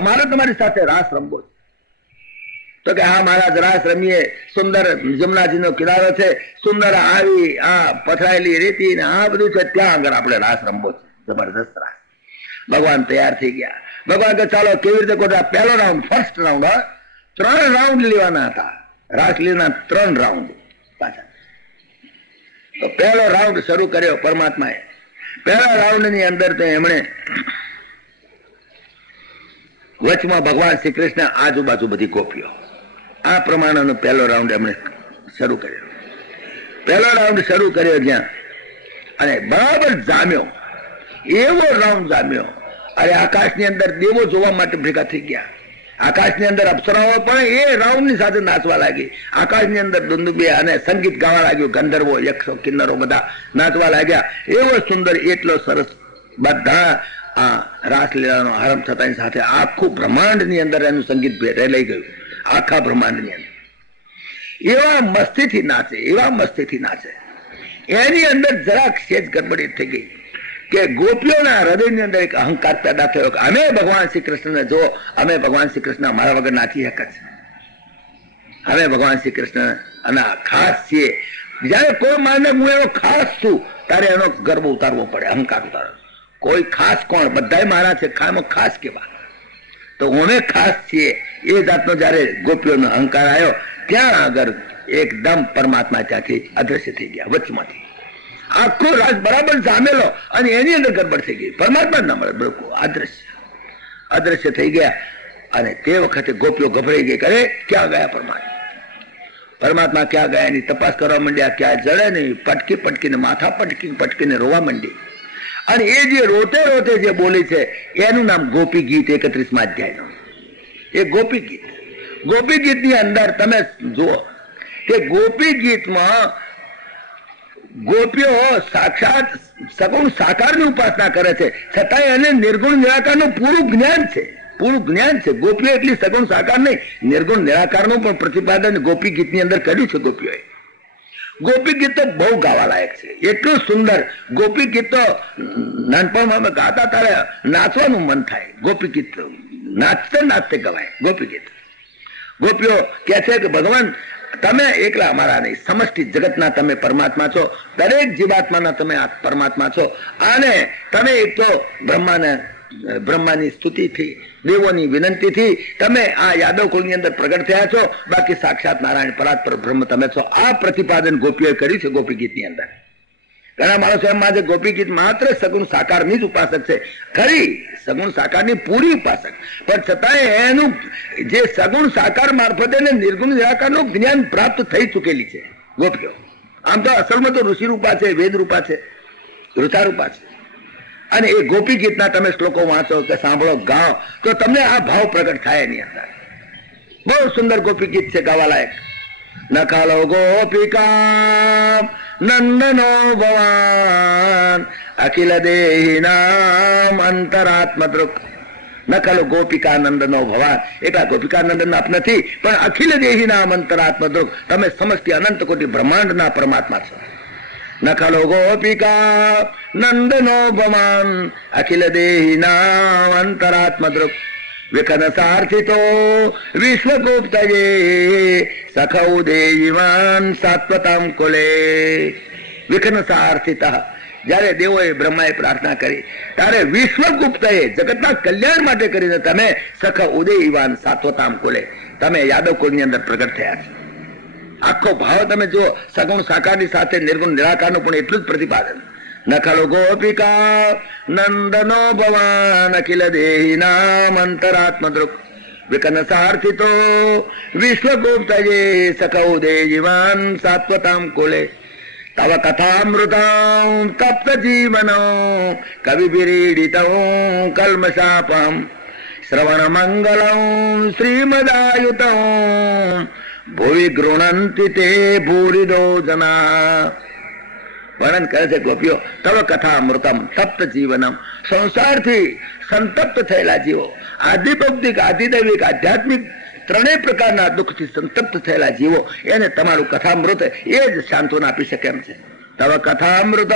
મારે તમારી સાથે રાસ રમવો છે. તો કે હા મહારાજ, રાસ રમીએ. સુંદર જમનાજીનો કિનારો છે, સુંદર આવી આ પથરાયેલી રેતી ને આ બધું છે, ત્યાં આગળ આપણે રાસ રમવો છે, જબરદસ્ત રાસ. ભગવાન તૈયાર થઈ ગયા. ભગવાન કે ચાલો કેવી રીતે ગોઠવા. પહેલો રાઉન્ડ, ફર્સ્ટ રાઉન્ડ, 3 રાઉન્ડ લેવાના હતા. રાસલીના 3 રાઉન્ડ પાછા. તો પહેલો રાઉન્ડ શરૂ કર્યો પરમાત્માએ. પહેલા રાઉન્ડ ની અંદર તો એમણે વચમાં ભગવાન શ્રી કૃષ્ણ, આજુબાજુ બધી ગોપીઓ. આ પ્રમાણેનો પહેલો રાઉન્ડ એમણે શરૂ કર્યો. પહેલો રાઉન્ડ શરૂ કર્યો જ્યાં, અને બરાબર જામ્યો, એવો રાઉન્ડ જામ્યો. અરે આકાશની અંદર દેવો જોવા માટે ભેગા થઈ ગયા. આકાશની અંદર અપ્સરાઓ પણ એ રાઉન્ડ ની સાથે નાચવા લાગી. આકાશની અંદર દુંદુબે અને સંગીત ગાવા લાગ્યું. ગંધર્વો, યક્ષો, કિન્નરો બધા નાચવા લાગ્યા. એવો સુંદર, એટલો સરસ. બધા આ રાસલીલાનો આરંભ થતાની સાથે આખું બ્રહ્માંડ ની અંદર એનું સંગીત રેલાઈ ગયું. આખા બ્રહ્માંડ ની અંદર એવા મસ્તીથી નાચે, એવા મસ્તીથી નાચે. એની અંદર જરાક સેજ ગડબડી થઈ ગઈ કે ગોપીઓના હૃદયની અંદર એક અહંકાર પેદા થયો કે અમે ભગવાન શ્રી કૃષ્ણને જો, અમે ભગવાન શ્રી કૃષ્ણ અમારા વગર નાચી શકે છે. અમે ભગવાન શ્રી કૃષ્ણ અને ખાસ છીએ. જયારે કોઈ માને હું એનો ખાસ છું, ત્યારે એનો ગર્વ ઉતારવો પડે, અહંકાર ઉતારવો. કોઈ ખાસ કોણ? બધા મારા છે, ખાસ કેવા? તો અમે ખાસ છીએ. એ જાતનો જયારે ગોપીઓનો અહંકાર આવ્યો, ત્યાં આગળ એકદમ પરમાત્મા ત્યાંથી અદ્રશ્ય થઈ ગયા વચમાંથી. આખો રાસ બરાબર જામેલો અને એની અંદર ગડબડ થઈ ગઈ. પરમાત્મા ના મળે, બિલકુલ અદ્રશ્ય થઈ ગયા. અને તે વખતે ગોપીઓ ગભરાઈ ગઈ, કરે ક્યાં ગયા પરમાત્મા? પરમાત્મા ક્યાં ગયા એની તપાસ કરવા માંડ્યા. ક્યાં જડે નહીં. પટકીને માથા પટકીને રોવા માંડી. અને એ જે રોતે રોતે જે બોલી છે એનું નામ ગોપી ગીત, 31મા અધ્યાયનું એ ગોપી ગીત. ગોપી ગીત ની અંદર તમે જુઓ કે ગોપી ગીતમાં ગોપીઓ સાક્ષાત સગુણ સાકારની ઉપાસના કરે છે, છતાંય એને નિર્ગુણ નિરાકારનું પૂરું જ્ઞાન છે. ગોપીઓ એટલી સગુણ સાકાર નહીં, નિર્ગુણ નિરાકારનું પણ પ્રતિપાદન ગોપી ગીતની અંદર કર્યું છે ગોપીઓએ. ગોપી ગીત તો બહુ ગાવા લાયક છે, એટલું સુંદર. ગોપી ગીત તો નાનપણમાં અમે ગાતા ત્યારે નાચવાનું મન થાય. ગોપી ગીત નાચતે ગવાય ગોપી ગીત. ગોપીઓ કહે છે કે ભગવાન તમે એકલા અમારા નહીં, સમષ્ટિ જગતના તમે પરમાત્મા છો, દરેક જીવાત્માના તમે પરમાત્મા છો. અને તમે એક તો બ્રહ્માની સ્તુતિથી, દેવોની વિનંતીથી તમે આ યાદવ કુળની અંદર પ્રગટ થયા છો. બાકી સાક્ષાત નારાયણ પરાત્પર બ્રહ્મ તમે છો. આ પ્રતિપાદન ગોપીઓએ કર્યું છે ગોપી ગીતની અંદર. ઘણા માણસો એમ માને ગોપી ગીત માત્ર સગુણ સાકારની જ ઉપાસક છે. ખરી સગુણ સાકારની પૂરી ઉપાસક, પણ છતાંય એનું જે સગુણ સાકાર મારફતે નિર્ગુણ નિરાકારનું જ્ઞાન પ્રાપ્ત થઈ ચૂકેલી છે ગોપીઓ. આમ તો અસલમાં તો ઋષિ રૂપા છે, વેદ રૂપા છે, ઋષા રૂપા છે. અને એ ગોપી ગીતના તમે શ્લોકો વાંચો કે સાંભળો, ગાઓ, તો તમને આ ભાવ પ્રગટ થાય એની અંદર. બહુ સુંદર ગોપી ગીત છે, ગાવા લાયક. નખાલો ગોપિકા નંદનો ભવાન અખિલ દેહી નામ અંતરાત્મદ્રુક. નખલો ગોપિકા નંદનો ભવાન, એટલા ગોપિકા નંદન આપ નથી, પણ અખિલ દેહી નામ અંતરાત્મદ્રુક. તમે સમસ્ત અનંત કોટી બ્રહ્માંડના પરમાત્મા છો. નખલો ગોપિકા નંદનો ભવાન અખિલ દેહી નામ અંતરાત્મદ્રુક. વિકન સાર્થિતો વિશ્વગુપ્તયે સખૌ દેયવાન સાત્વતામ કુલે. વિઘ્ન સાર્થિત, જયારે દેવોએ બ્રહ્માએ પ્રાર્થના કરી ત્યારે વિશ્વગુપ્તએ જગતના કલ્યાણ માટે કરીને તમે સખ ઉદયવાન સાત્વતામ કુલે, તમે યાદવ કુળની અંદર પ્રગટ થયા છે. આખો ભાવ તમે જુઓ, સગુણ સાકારની સાથે નિર્ગુણ નિરાકારનું પણ એટલું જ પ્રતિપાદન. નખલો ગોપિકા નંદનો ભવાન અખિલ દેહી નામ અંતરાત્મદ્રુક. વિકન સાર્થિતો વિશ્વગુપ્તયે સખૌ દેયવાન સાત્વતામ કુલે. તવ કથામૃતમ તપ્ત જીવનો કવિભિરીડિતમ કલ્મષાપમ શ્રવણ મંગલમ શ્રીમદાયુતમ ભુવિ ગૃણંતિ તે ભૂરિદો જના. વર્ણન કરે છે ગોપીઓ, તવ કથા અમૃતમ તપ્ત જીવનમ. સંસારથી સંતપ્ત થયેલા જીવો, આધિભૌતિક, આધિદૈવિક, આધ્યાત્મિક ત્રણેય પ્રકારના દુઃખથી સંતપ્ત થયેલા જીવો, એને તમારું કથામૃત એ જ સાંત્વના આપી શકે એમ છે. તવ કથામૃત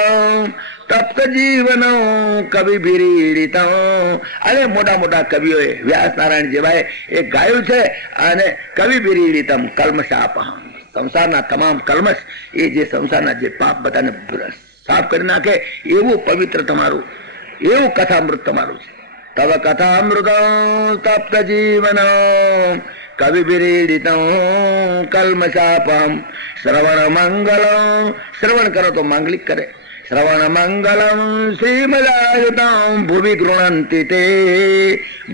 તપ્ત જીવન કવિ ભીરીડિત. અને મોટા મોટા કવિઓએ વ્યાસ નારાયણ જેવાએ એ ગાયું છે. અને કવિ ભીરીડિતમ કલ્મશાપહમ, સંસારના તમામ કલ્મશ, એ જે સંસારના જે પાપ બધાને સાફ કરી નાખે એવું પવિત્ર તમારું, એવું કથામૃત તમારું છે. તવ કથામૃત તપ્ત જીવન કવિ વિરીડિત કલ્મશાપમ. શ્રવણ મંગલમ, શ્રવણ કરો તો માંગલિક કરે. શ્રવણ મંગલમ શ્રીમદાયુતમ ભુવિ ગૃણંતિ તે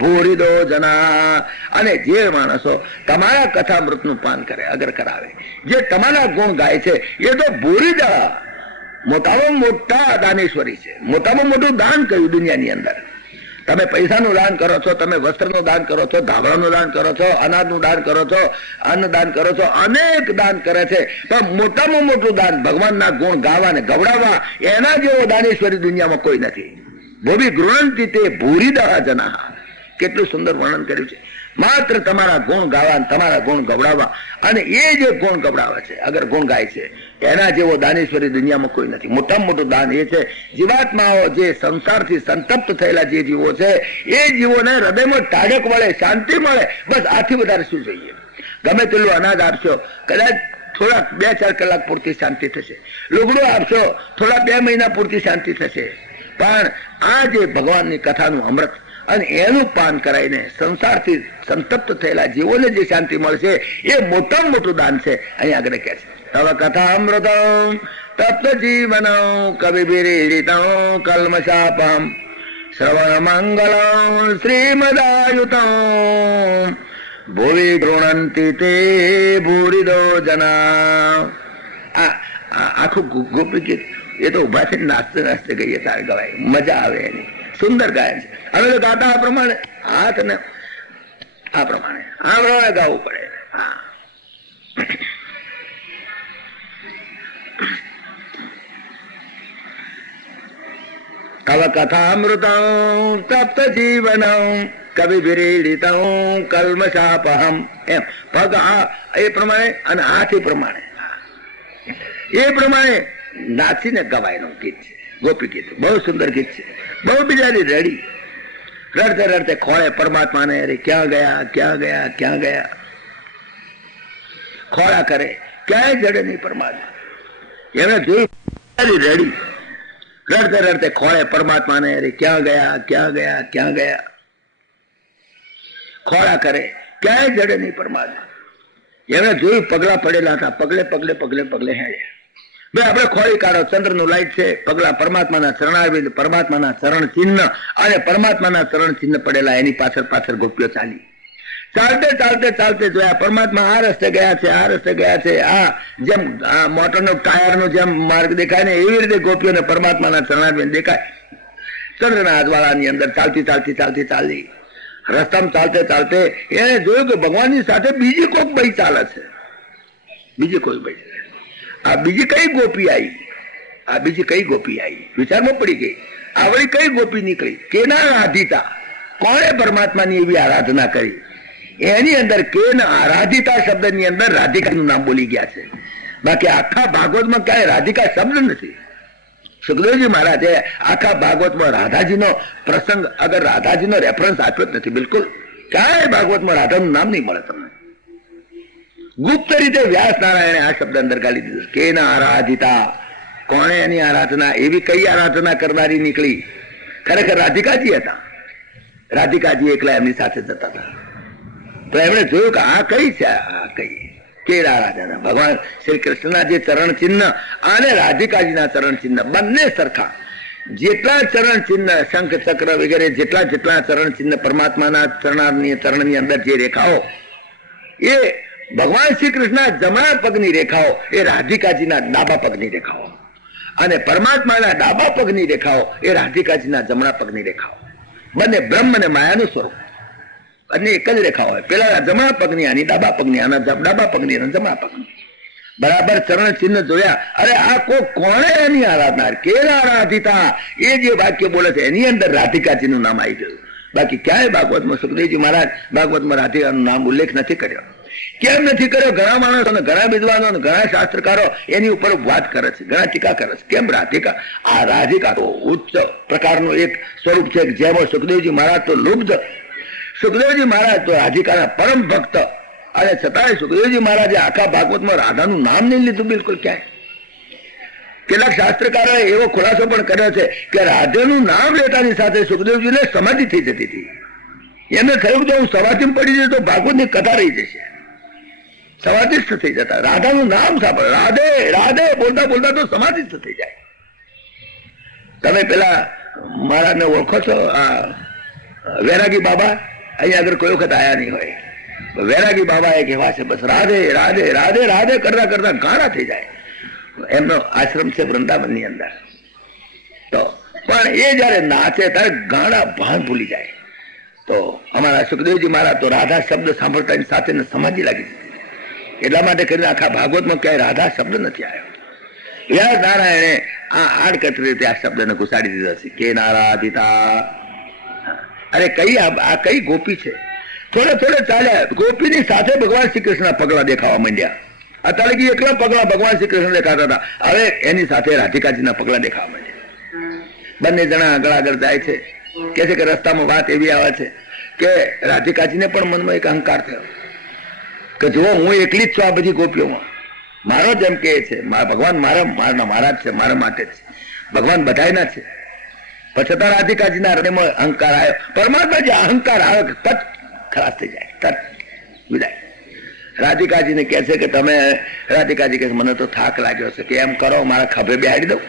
ભૂરિદો જના. અને જે માણસો તમારા કથામૃતનું પાન કરે, અગર કરાવે, જે તમારા ગુણ ગાય છે, એ તો ભૂરિદ, મોટામાં મોટા દાનેશ્વરી છે. મોટામાં મોટું દાન કર્યું દુનિયાની અંદર. તમે પૈસાનું દાન કરો છો, તમે વસ્ત્રનું દાન કરો છો, ધાબળાનું દાન કરો છો, અનાજનું દાન કરો છો, અન્ન દાન કરો છો, અનેક દાન કરે છે. પણ મોટામાં મોટું દાન ભગવાનના ગુણ ગાવા ને ગવડાવવા, એના જેવો દાનેશ્વરી દુનિયામાં કોઈ નથી. ભોવી ગૃણંતિ તે ભૂરિદા જના. કેટલું સુંદર વર્ણન કર્યું છે. માત્ર તમારા ગુણ ગાવા, તમારા ગુણ ગવડાવવા, અને એ જે ગુણ ગવડાવે છે, અગર ગુણ ગાય છે, એના જેવો દાનેશ્વરી દુનિયામાં કોઈ નથી. મોટામાં મોટું દાન એ છે. જીવાત્માઓ જે સંસારથી સંતપ્ત થયેલા જે જીવો છે, એ જીવોને હૃદયમાં ટાઢક મળે, શાંતિ મળે, બસ આથી વધારે શું જોઈએ? ગમે તેટલું અનાજ આપશો, કદાચ થોડા 2-4 કલાક પૂરતી શાંતિ થશે. લુગડું આપશો, થોડા 2 મહિના પૂરતી શાંતિ થશે. પણ આ જે ભગવાનની કથાનું અમૃત અને એનું પાન કરાઈને સંસારથી સંતપ્ત થયેલા જીવોને જે શાંતિ મળશે, એ મોટામાં મોટું દાન છે. અહીંયા આગળ કહે છે તવ કથા અમૃત તપ્ત જીવન કવિ વિરીડિત કલ્મશાપમ શ્રવણ મંગલમ શ્રીમદાયુત ભુવિ ગૃણંતિ તે ભૂરિદો જના. આખું ગોપી ગીત એ તો ઉભા થઈને નાચતે નાચતે ગઈએ તારે ગવાય, મજા આવે એની. સુંદર ગાયન છે. હવે તો ગાતા આ પ્રમાણે હાથ ને આ પ્રમાણે ગાવું પડે. હા, તવ કથામૃત તપ્ત જીવન કવિ વિરીડિત કલ્મશાપહમ. એમ પગ એ પ્રમાણે અને હાથ એ પ્રમાણે, એ પ્રમાણે નાચીને ગવાયનું ગીત છે ગોપી ગીત. બહુ સુંદર ગીત છે. બહુ બિચારી રડી, રડતે રડતે ખોળે પરમાત્માને, અરે ક્યાં ગયા, ક્યાં ગયા, ક્યાં ગયા, ખોળા કરે, ક્યાંય જડે નહીં પરમાત્મા. એમણે જોયું રડી, રડતે રડતે ખોળે પરમાત્માને, અરે ક્યાં ગયા, ક્યાં ગયા, ક્યાં ગયા, ખોળા કરે, ક્યાંય જડે નહીં પરમાત્મા. એમણે જોયું પગલા પડેલા હતા, પગલે પગલે પગલે પગલે હેડ્યા. ભાઈ આપણે ખોળી કાઢો, ચંદ્રનું લાઈટ છે, પગલા પરમાત્માના ચરણારવિંદ, પરમાત્માના ચરણ ચિહ્ન અને પરમાત્માના ચરણ ચિહ્ન પડેલા, એની પાછળ પાછળ ગોપીઓ ચાલી. ચાલતે ચાલતે ચાલતે જોયા પરમાત્મા આ રસ્તે ગયા છે, આ રસ્તે ગયા છે. આ જેમ મોટરનો ટાયરનો જેમ માર્ગ દેખાય ને, એવી રીતે ગોપીઓને પરમાત્માના ચરણારવિંદ દેખાય. ચંદ્રના અજવાળાની અંદર ચાલતી ચાલતી ચાલતી ચાલી, રસ્તામાં ચાલતે ચાલતે એને જોયું કે ભગવાનની સાથે બીજી કોઈક ભાઈ ચાલે છે, બીજી કોઈ ભાઈ. આ બીજી કઈ ગોપી આવી, આ બીજી કઈ ગોપી આવી? વિચારમાં પડી ગઈ. આવડી કઈ ગોપી નીકળી? કેના આરાધિતા? કોણે પરમાત્માની એવી આરાધના કરી? એની અંદર કેન આરાધિતા શબ્દની અંદર રાધિકાનું નામ બોલી ગયા છે. બાકી આખા ભાગવતમાં ક્યાંય રાધિકા શબ્દ નથી. સુખદેવજી મહારાજે આખા ભાગવતમાં રાધાજીનો પ્રસંગ, અગર રાધાજીનો રેફરન્સ આપ્યો જ નથી. બિલકુલ ક્યાંય ભાગવતમાં રાધાનું નામ નહીં મળે તમને. ગુપ્ત રીતે વ્યાસ નારાયણે આ શબ્દ અંદર ગાલી દીધો. કેના આરાધિતા, કોણે એની આરાધના? એવી કઈ આરાધના કરનારી નીકળી? ખરેખર રાધિકાજી હતા. રાધિકાજી એકલા એમની સાથે જતા હતા. તો એમણે જોયું કે આ કઈ છે, આ કઈ કેરા આરાધના? ભગવાન શ્રી કૃષ્ણના જે ચરણ ચિહ્ન અને રાધિકાજીના ચરણ ચિહ્ન બંને સરખા. જેટલા ચરણ ચિહ્ન, શંખ ચક્ર વગેરે જેટલા જેટલા ચરણ ચિહ્ન પરમાત્માના ચરણની અંદર જે રેખાઓ, એ ભગવાન શ્રી કૃષ્ણના જમણા પગની રેખાઓ, એ રાધિકાજીના ડાબા પગની રેખાઓ, અને પરમાત્માના ડાબા પગની રેખાઓ એ રાધિકાજીના જમણા પગની રેખાઓ. બંને બ્રહ્મ અને માયાનું સ્વરૂપ, બંને એક જ રેખાઓ હોય. પેલા જમણા પગની, આની ડાબા પગની, આના ડાબા પગની અને જમણા પગની બરાબર ચરણ ચિહ્ન જોયા. અરે આ કોણે એની આરાધના? કેના આરાધિતા? એ જે વાક્ય બોલે છે એની અંદર રાધિકાજીનું નામ આવી ગયું. બાકી ક્યાંય ભાગવતમાં સુખદેવજી મહારાજ ભાગવતમાં રાધિકાનું નામ ઉલ્લેખ નથી કર્યો. કેમ નથી કર્યો? ઘણા માણસો, ઘણા વિદ્વાનો, ઘણા શાસ્ત્રકારો એની ઉપર વાત કરે છે, ઘણા ટીકા કરે છે. કેમ રાધિકા? આ રાધિકા તો ઉચ્ચ પ્રકારનું એક સ્વરૂપ છે, જેમાં સુખદેવજી મહારાજ તો લુબ્ધ, સુખદેવજી મહારાજ તો રાધિકાના પરમ ભક્ત, અને છતાંય સુખદેવજી મહારાજે આખા ભાગવતમાં રાધાનું નામ નહીં લીધું બિલકુલ ક્યાંય. કેટલાક શાસ્ત્રકારોએ એવો ખુલાસો પણ કર્યો છે કે રાધાનું નામ લેતાની સાથે સુખદેવજીને સમાધિ થઈ જતી હતી. એમને થયું કે હું સમાધિમાં પડી જઈશ તો ભાગવતની કથા રહી જશે, સમાધિસ્થ થઈ જતા. રાધાનું નામ સાંભળ, રાધે રાધે બોલતા બોલતા તો સમાધિસ્થ થઈ જાય. તમે પેલા મહારાજને ઓળખો છો? આ વૈરાગી બાબા અહીંયા આગળ કોઈ વખત આયા નહીં હોય. વૈરાગી બાબા એ કહેવા છે બસ રાધે રાધે રાધે રાધે કરતા કરતા ગાણા થઈ જાય. એમનો આશ્રમ છે વૃંદાવનની અંદર. તો પણ એ જયારે નાચે ત્યારે ગાણા ભાન ભૂલી જાય. તો અમારા સુખદેવજી મહારાજ તો રાધા શબ્દ સાંભળતાની સાથે સમાધિ લાગી દીધી. એટલા માટે કરીને આખા ભાગવતમાં ક્યાંય રાધા શબ્દ નથી આવ્યો. વ્યાસ નારાયણે આ આડકતરી રીતે આ શબ્દને ઘુસાડી દીધો છે કે નારાધિતા. અરે કઈ આ કઈ ગોપી છે? થોડે થોડે ચાલ્યા, ગોપીની સાથે ભગવાન શ્રી કૃષ્ણ પગલા દેખાવા માંડ્યા. અત્યારે કે એકલા પગલા ભગવાન શ્રી કૃષ્ણ દેખાતા હતા, હવે એની સાથે રાધિકાજીના પગલા દેખાવા માંડ્યા. બંને જણા આગળ આગળ જાય છે. કે છે કે રસ્તામાં વાત એવી આવે છે કે રાધિકાજીને પણ મનમાં એક અહંકાર થયો કે જો હું એકલી જ છું આ બધી ગોપીઓમાં, મારો જ એમ કે છે ભગવાન મારા જ છે, મારા માટે જ છે, ભગવાન બધાયના છે. પછી રાધિકાજીના હૃદયમાં અહંકાર આવ્યો. પરમાત્મા જે અહંકાર આવ્યો કે તત ખલાસ થઈ જાય, તત વિદાય. રાધિકાજીને કહે છે કે તમે, રાધિકાજી કહે છે મને તો થાક લાગ્યો છે, કે એમ કરો મારા ખભે બેહાડી દઉં.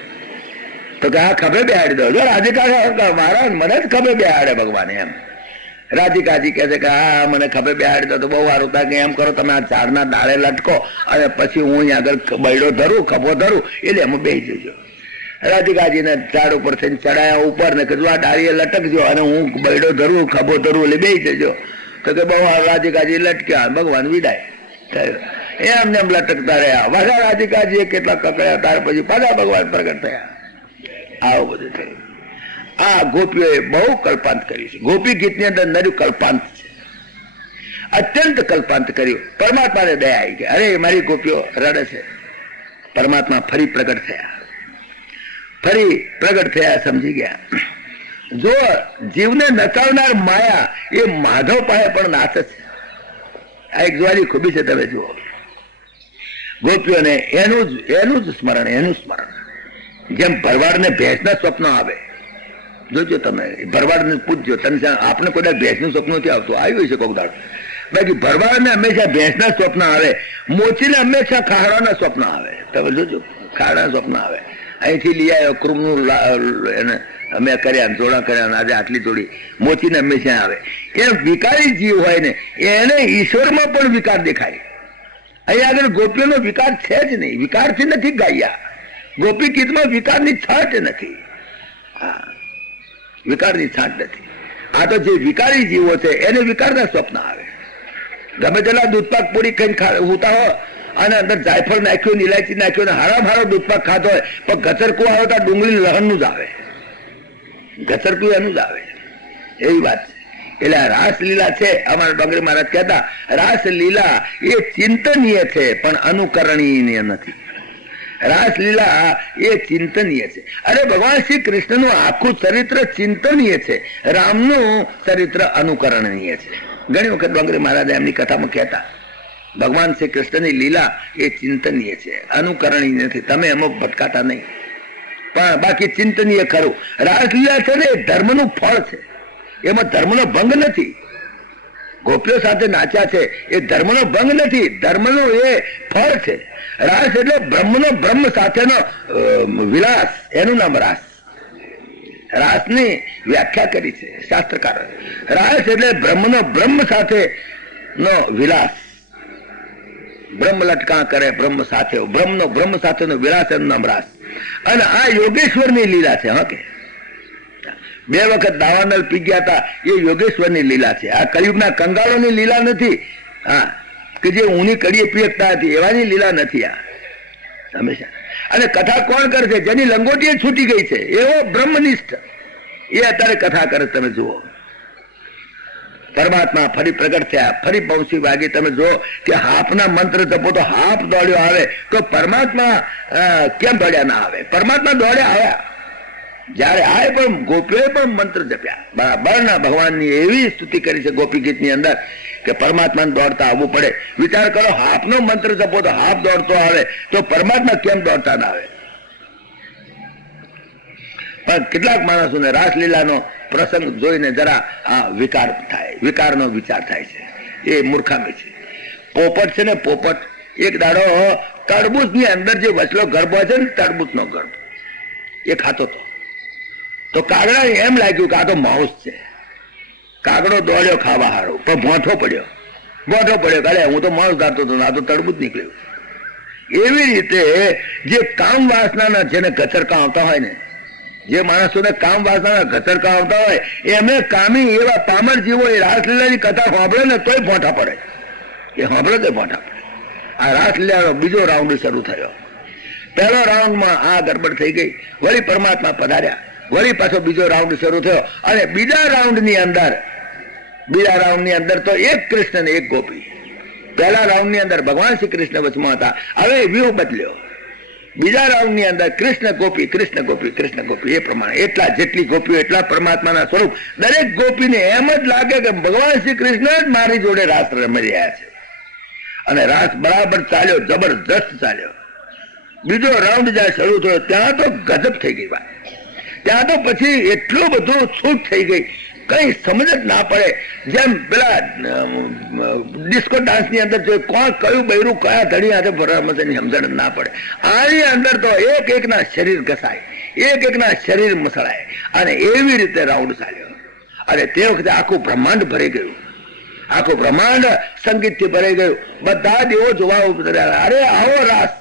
તો કે હા ખભે બેહાડી દો. જો રાધિકા મારા મને જ ખભે બેહાડે ભગવાન એમ. રાધિકાજી કહે છે કે હા મને ખભે બેહાડી દો તો બહુ સારું થાય, કે એમ કરો તમે આ ઝાડના ડાળે લટકો અને પછી હું અહીંયા આગળ બૈડો ધરું, ખભો ધરું, એટલે એમાં બેસી જજો. રાધિકાજીને ઝાડ ઉપર થઈને ચડાયા ઉપર ને કીધું આ ડાળીએ લટકજો અને હું બૈડો ધરું, ખભો ધરું એટલે બેસી જજો. તો કે બહુ રાધિકાજી લટક્યા, ભગવાન વિદાય થયો. એમને એમ લટકતા રહ્યા. પાછા રાધિકાજીએ કેટલા કકડ્યા, ત્યાર પછી પાછા ભગવાન પ્રગટ થયા. આવું બધું થયું. આ ગોપીઓએ બહુ કલ્પાંત કર્યું છે. ગોપી ગીતની અંદર નર્યું કલ્પાંત છે, અત્યંત કલ્પાંત કર્યું. પરમાત્માને દયા આવી ગઈ. અરે મારી ગોપીઓ રડે છે. પરમાત્મા ફરી પ્રગટ થયા, ફરી પ્રગટ થયા, સમજી ગયા. જો જીવને નચાવનાર માયા એ માધવ પાસે પણ નાચે છે. આ એક જોવાની ખૂબી છે. તમે જુઓ ગોપીઓને એનું જ સ્મરણ, એનું સ્મરણ. જેમ ભરવાડને ભેંસના સ્વપ્ન આવે, જોજો તમે ભરવાડને પૂછજો, તમે આપણે કોઈ ભેંસનું સ્વપ્ન નથી આવતું, આવ્યું છે કોક દાડો. બાકી ભરવાડને હંમેશા ભેંસના સ્વપ્ન આવે, મોચીને હંમેશા ખાડાના સ્વપ્ન આવે. તમે જોજો ખાડાના સ્વપ્ન આવે. અહીંથી લઈ આવ્યો ક્રુમનું એને અમે કર્યા, જોડા કર્યા, આજે આટલી જોડી, મોચીને હંમેશા આવે. એમ વિકારી જીવ હોય ને એને ઈશ્વરમાં પણ વિકાર દેખાય. અહીંયા આગળ ગોપીઓનો વિકાર છે જ નહીં. વિકારથી નથી ગાયા. ગોપી ગીતમાં વિકારની છાંટ નથી. હા, વિકારની છાંટ નથી. આ તો જે વિકારી જીવો છે એને વિકારના સ્વપ્ન આવે. ગમે તેલા દૂધપાક પૂરી ખાઈને હોતા હોય અને અંદર જાયફળ નાખ્યું, ઇલાયચી નાખ્યું અને હારા ભારો દૂધપાક ખાતો હોય, પણ ગચરકું આવે તો ડુંગળી લહણનું જ આવે, ગચરકું એનું જ આવે. એવી વાત છે. એટલે રાસલીલા છે. અમારા ડોંગરી મહારાજ કહેતા રાસલીલા એ ચિંતનીય છે પણ અનુકરણીય નથી. રાસલીલા એ ચિંતનીય છે. અરે ભગવાન શ્રી કૃષ્ણનું આખું ચરિત્ર ચિંતનીય છે, રામનું ચરિત્ર અનુકરણીય છે. ઘણી વખત ડોંગરી મહારાજ એમની કથામાં કહેતા ભગવાન શ્રી કૃષ્ણની લીલા એ ચિંતનીય છે, અનુકરણીય નથી. તમે એમાં ભટકાતા નહીં, પણ બાકી ચિંતનીય ખરું. રાસલીલા છે ને એ ધર્મનું ફળ છે, એમાં ધર્મનો ભંગ નથી. ગોપીઓ સાથે નાચ્યા છે એ ધર્મનો ભંગ નથી, ધર્મનું એ ફળ છે. રાસ એટલે બ્રહ્મનો બ્રહ્મ સાથેનો વિલાસ, એનું નામ રાસ. રાસની વ્યાખ્યા કરી છે શાસ્ત્રકારો. રાસ એટલે બ્રહ્મનો બ્રહ્મ સાથે નો વિલાસ. બ્રહ્મ લટકા કરે બ્રહ્મ સાથે, બ્રહ્મનો બ્રહ્મ સાથેનો વિલાસ, એનું નામ રાસ. અને આ યોગેશ્વરની લીલા છે. હા, કે 2 વખત દાવાનલ પી ગયા હતા એ યોગેશ્વરની લીલા છે. આ કળિયુગના કંગાળોની લીલા નથી. હા, કે જે ઊની કડીએ પીકતા હતી એવાની લીલા નથી આ હંમેશા. અને કથા કોણ કરે છે? જેની લંગોટી છૂટી ગઈ છે, એવો બ્રહ્મનિષ્ઠ એ અત્યારે કથા કરે. તમે જુઓ પરમાત્મા ફરી પ્રગટ થયા, ફરી પંછી વાગી. તમે જો કે હાપના મંત્ર જપો તો હાપ દોડ્યો આવે, તો પરમાત્મા કેમ દોડ્યા ના આવે? પરમાત્મા દોડ્યા આવ્યા. જયારે આવે પણ ગોપીઓએ પણ મંત્ર જપ્યા. બરાબરના ભગવાનની એવી સ્તુતિ કરી છે ગોપી ગીતની અંદર કે પરમાત્માને દોડતા આવવું પડે. વિચાર કરો, હાપનો મંત્ર જપો તો હાપ દોડતો આવે, તો પરમાત્મા કેમ દોડતા ના આવે? પણ કેટલાક માણસોને રાસલીલાનો પ્રસંગ જોઈને જરા વિકાર થાય, વિકારનો વિચાર થાય છે. એ મૂર્ખામી છે. પોપટ છે ને, પોપટ એક દાડો તરબૂચની અંદર જે વચલો ગર્ભ છે ને, તરબૂચનો ગર્ભ એ ખાતો હતો. તો કાગડા એમ લાગ્યું કે આ તો માઉસ છે. કાગડો દોડ્યો ખાવા હારો, પણ ભોંઠો પડ્યો. કાલે હું તો માઉસ ધારતો હતો, આ તો તરબૂચ નીકળ્યું. એવી રીતે જે કામ વાસનાના જેને ગચરકા આવતા હોય ને, જે માણસોને કામ વાસનાના ગચરકા આવતા હોય, એમને કામી એવા પામર જીવો એ રાસલીલાની કથા સાંભળે ને તોય ભોંઠા પડે. એ સાંભળે તો ભોંઠા પડે. આ રાસલીલાનો બીજો રાઉન્ડ શરૂ થયો. પહેલો રાઉન્ડમાં આ ગડબડ થઈ ગઈ, વળી પરમાત્મા પધાર્યા, વળી પાછો બીજો રાઉન્ડ શરૂ થયો. અને બીજા રાઉન્ડની અંદર તો એક કૃષ્ણ ને એક ગોપી. પહેલા રાઉન્ડની અંદર ભગવાન શ્રી કૃષ્ણ વચમાં હતા, હવે વ્યૂહ બદલ્યો. બીજા રાઉન્ડની અંદર કૃષ્ણ ગોપી એ પ્રમાણે એટલા જેટલી ગોપીઓ એટલા પરમાત્માના સ્વરૂપ. દરેક ગોપીને એમ જ લાગે કે ભગવાન શ્રી કૃષ્ણ જ મારી જોડે રાસ રમી રહ્યા છે. અને રાસ બરાબર ચાલ્યો, જબરદસ્ત ચાલ્યો. બીજો રાઉન્ડ જ્યાં શરૂ થયો ત્યાં તો ગજબ થઈ ગઈ વાત. ત્યાં તો પછી એટલું બધું છૂટ થઈ ગઈ, કઈ સમજ જ ના પડે. જેમ પેલા ડિસ્કો ડાન્સ ની અંદર જો કોણ કયું બૈરું કયા ધડી હાથે ફરવા એની સમજણ જ ના પડે. આની અંદર તો એક એકના શરીર ઘસાય, એક એકના શરીર મસળાય, અને એવી રીતે રાઉન્ડ ચાલ્યો. અને તે વખતે આખું બ્રહ્માંડ ભરાઈ ગયું, આખું બ્રહ્માંડ સંગીતથી ભરાઈ ગયું. બધા દેવો જોવા ઉતર્યા. અરે આવો રાસ.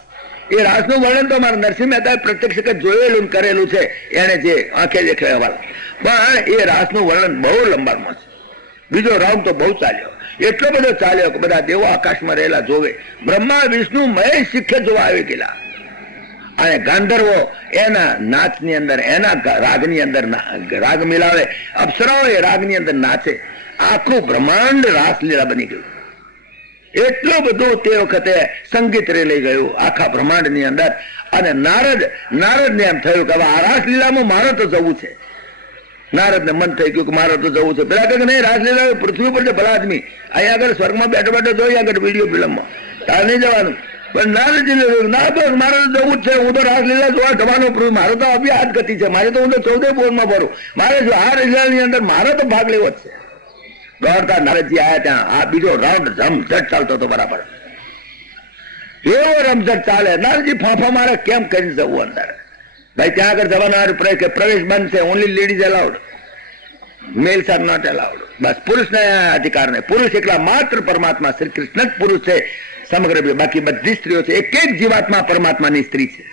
એ રાસનું વર્ણન તો મારા નરસિંહ મહેતાએ પ્રત્યક્ષ જોયેલું કરેલું છે, એને જે આંખે દેખે હવાલ. પણ એ રાસનું વર્ણન બહુ લંબાણમાં છે. બીજો રાઉન્ડ તો બહુ ચાલ્યો, એટલો બધો ચાલ્યો કે બધા દેવો આકાશમાં રહેલા જોવે. બ્રહ્મા વિષ્ણુ મહેશ શીખે જોવા આવી ગયેલા. અને ગાંધર્વો એના નાચની અંદર, એના રાગની અંદર રાગ મિલાવે, અપ્સરાઓ એ રાગની અંદર નાચે. આખું બ્રહ્માંડ રાસલીલા બની ગયું. એટલું બધું તે વખતે સંગીત રે લઈ ગયું આખા બ્રહ્માંડ ની અંદર. અને નારદ ને એમ થયું કે આ રાસલીલામાં મારે તો જવું છે. નારદ ને મન થઈ ગયું કે મારે તો જવું છે. પેલા કે નહીં, રાસલીલા પૃથ્વી ઉપર છે ભલા આદમી, અહીંયા આગળ સ્વર્ગમાં બેઠો બેઠો જોઈ આગળ વિડીયો ફિલ્મમાં, તાર નહીં જવાનું. પણ નારદજી ના, બસ મારે તો જવું જ છે. હું તો રાસલીલા જોવા જવાનો, મારો તો અભી હાથ ગતિ છે. મારે તો હું તો 14 બોર્ડમાં ભરું. મારે જો આ રીલાની અંદર મારે તો ભાગ લેવો જ છે. દોડતા નારદજી આવ્યા ત્યાં. આ બીજો રાઉન્ડ રમઝટ ચાલતો હતો બરાબર. એવો રમઝટ ચાલે. નારદજી ફાંફા મારે, કેમ કરી જવું અંદર? ભાઈ ત્યાં આગળ જવાનો પ્રવેશ બંધ છે, only ladies allowed, males are not allowed. બસ પુરુષને અધિકાર નહીં. પુરુષ એકલા માત્ર પરમાત્મા શ્રી કૃષ્ણ જ પુરુષ છે સમગ્ર. બાકી બધી સ્ત્રીઓ છે. એક એક જીવાત્મા પરમાત્માની સ્ત્રી છે.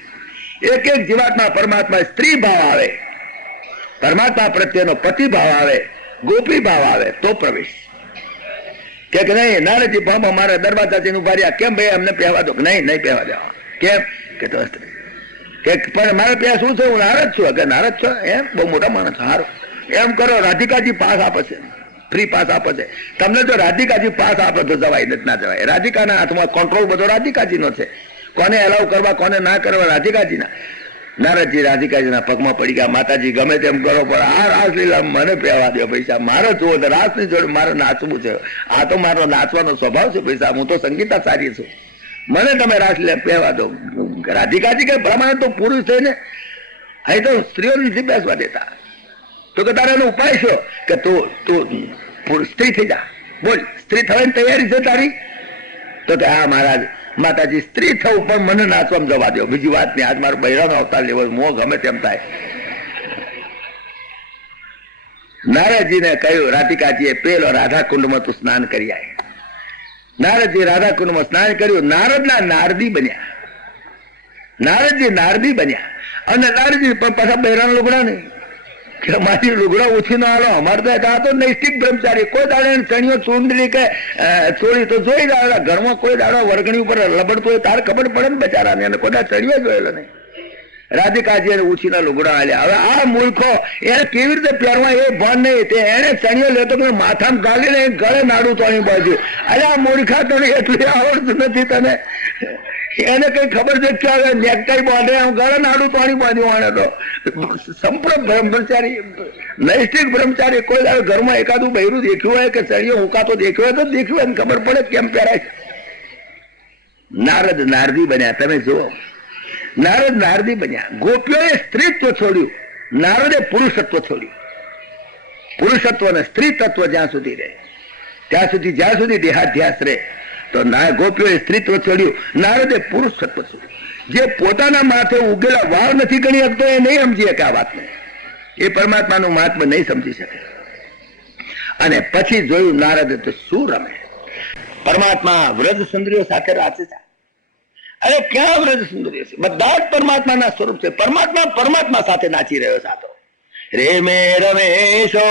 એક એક જીવાત્મા પરમાત્મા સ્ત્રી ભાવ આવે, પરમાત્મા પ્રત્યેનો પતિ ભાવ આવે, ગોપી ભાવ આવે તો પ્રવેશ. કે નહીં નારદજી પાપા મારે દરવાજાથી ઉભા રહ્યા. કેમ ભાઈ અમને પહેવા દો? નહીં પહેવા દેવા. કેમ કે તો કે પણ મારે ત્યાં શું છે, હું નારદ છું. કે નારદ છો? એમ બહુ મોટા માણસ. સારું, એમ કરો, રાધિકાજી પાસ આપે છે, ફ્રી પાસ આપે છે તમને. જો રાધિકાજી પાસ આપે તો જવાય, નથી ના જવાય. રાધિકાના હાથમાં કંટ્રોલ બધો રાધિકાજીનો છે. કોને એલાવ કરવા કોને ના કરવા રાધિકાજીના. નારદજી રાધિકાજીના પગમાં પડી ગયા. માતાજી ગમે તેમ કરો પણ આ રાસલીલા મને પહેવા દો પૈસા. મારો જુઓ તો રાસની જોડે મારે નાચવું છે. આ તો મારો નાચવાનો સ્વભાવ છે પૈસા. હું તો સંગીતાચાર્ય છું, મને તમે રાસલીલા પહેવા દો. રાધિકાજી કે પ્રમાણે તો પુરુષ થઈને અહીં તો સ્ત્રીઓ નથી બેસવા દેતા. તો કે તારે એનો ઉપાય શું? કે તું સ્ત્રી થઈ જા. બોલ, સ્ત્રી થવાની તૈયારી છે તારી? તો કે હા મહારાજ, માતાજી સ્ત્રી થવું પણ મને નાચવામાં જવા દો, બીજી વાત નહીં. આજ મારો બૈરાનો અવતાર લેવો, મોં ગમે તેમ થાય. નારદજીને કહ્યું, રાધિકાજીએ પેલો રાધાકુંડમાં તું સ્નાન કરી આય. નારદજી રાધાકુંડમાં સ્નાન કર્યું. નારદના નારદી બન્યા. નારદજી નારદી બન્યા. અને નારદજી પણ પાછા બૈરાનો લુગડા નહીં કે મારી લુગડા ઓછી ના હાલો. અમારે તો નૈષ્ઠિક બ્રહ્મચારી. કોઈ દાડો ચણીઓ ચૂંડલી કે ચોળી તો જોઈ દાડા. ઘરમાં કોઈ દાડો વર્ગણી ઉપર લબડતો હોય તાર ખબર પડે ને બચારાને. અને કોઈ દાડો ચણીઓ જોયેલો નહીં. રાધિકાજી એને ઉછીના લુગડા આલ્યા. હવે આ મૂર્ખો એને કેવી રીતે પહેરવા એ ભાન નહીં. તે એને ચણિયો લેતો માથામાં ગાલીને ગળે નાડું તોણી બાજુ. અરે આ મૂર્ખા તને એટલું આવડતું નથી તને. એને કઈ ખબર છે કે નેકટાઈ બાંધે ગળે નાડું તોણી બાજુ આણે તો સંપૂર્ણ બ્રહ્મચારી નૈષ્ઠિક બ્રહ્મચારી. કોઈ ઘરમાં એકાદું બૈરું દેખ્યું હોય કે ચણિયો હુકાતો દેખ્યો હોય તો દેખ્યું હોય ખબર પડે કેમ પહેરાય. નારદ નારદી બન્યા. તમે જુઓ, નારદ નારદી બન્યા. ગોપીઓએ સ્ત્રીત્વ છોડ્યું, નારદે પુરુષત્વ છોડ્યું. પુરુષત્વ ને સ્ત્રી તત્વ જ્યાં સુધી રહે ત્યાં સુધી, જ્યાં સુધી દેહાધ્યાસ રહે તો ગોપીઓએ સ્ત્રીત્વ છોડ્યું, નારદે પુરુષત્વ છોડ્યું. જે પોતાના માથે ઉગેલા વાળ નથી ગણી શકતો એ નહીં સમજી શકે આ વાતને. એ પરમાત્માનું મહાત્મ્ય નહીં સમજી શકે. અને પછી જોયું નારદ તો શું રમે. પરમાત્મા વ્રજ સુંદરીઓ સાથે રાચે છે. અરે ક્યાં વ્રજ સુંદરીઓ છે? બધા જ પરમાત્માના સ્વરૂપ છે. પરમાત્મા પરમાત્મા સાથે નાચી રહ્યો છે. રે મે રમેશો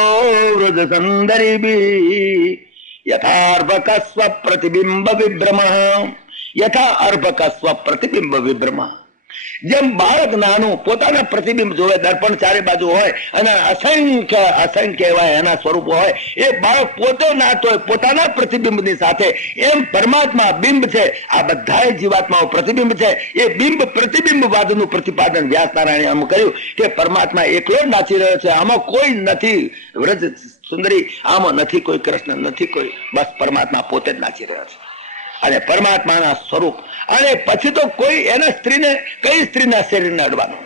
વ્રજ સુંદરી બી યથાર્ભક સ્વ પ્રતિબિંબ વિભ્રમ, યથા અર્ભક સ્વ પ્રતિબિંબ વિભ્રમ. જેમ બાળક નાનું પોતાના પ્રતિબિંબ જોવે, દર્પણ ચારે બાજુ હોય અને અસંખ્ય અસંખ્ય એવા એના સ્વરૂપો હોય, એ બાળક પોતે નાતો હોય પોતાના પ્રતિબિંબની સાથે, એમ પરમાત્મા બિંબ છે. આ બધા જીવાત્માઓ પ્રતિબિંબ છે. એ બિંબ પ્રતિબિંબવાદનું પ્રતિપાદન વ્યાસનારાયણે આમ કહ્યું કે પરમાત્મા એકલો જ નાચી રહ્યો છે, આમાં કોઈ નથી વ્રજ સુંદરી, આમાં નથી કોઈ કૃષ્ણ, નથી કોઈ, બસ પરમાત્મા પોતે જ નાચી રહ્યો છે. અને પરમાત્માના સ્વરૂપ. અને પછી તો કોઈ એના સ્ત્રીને, કઈ સ્ત્રીના શરીરને અડવાનું.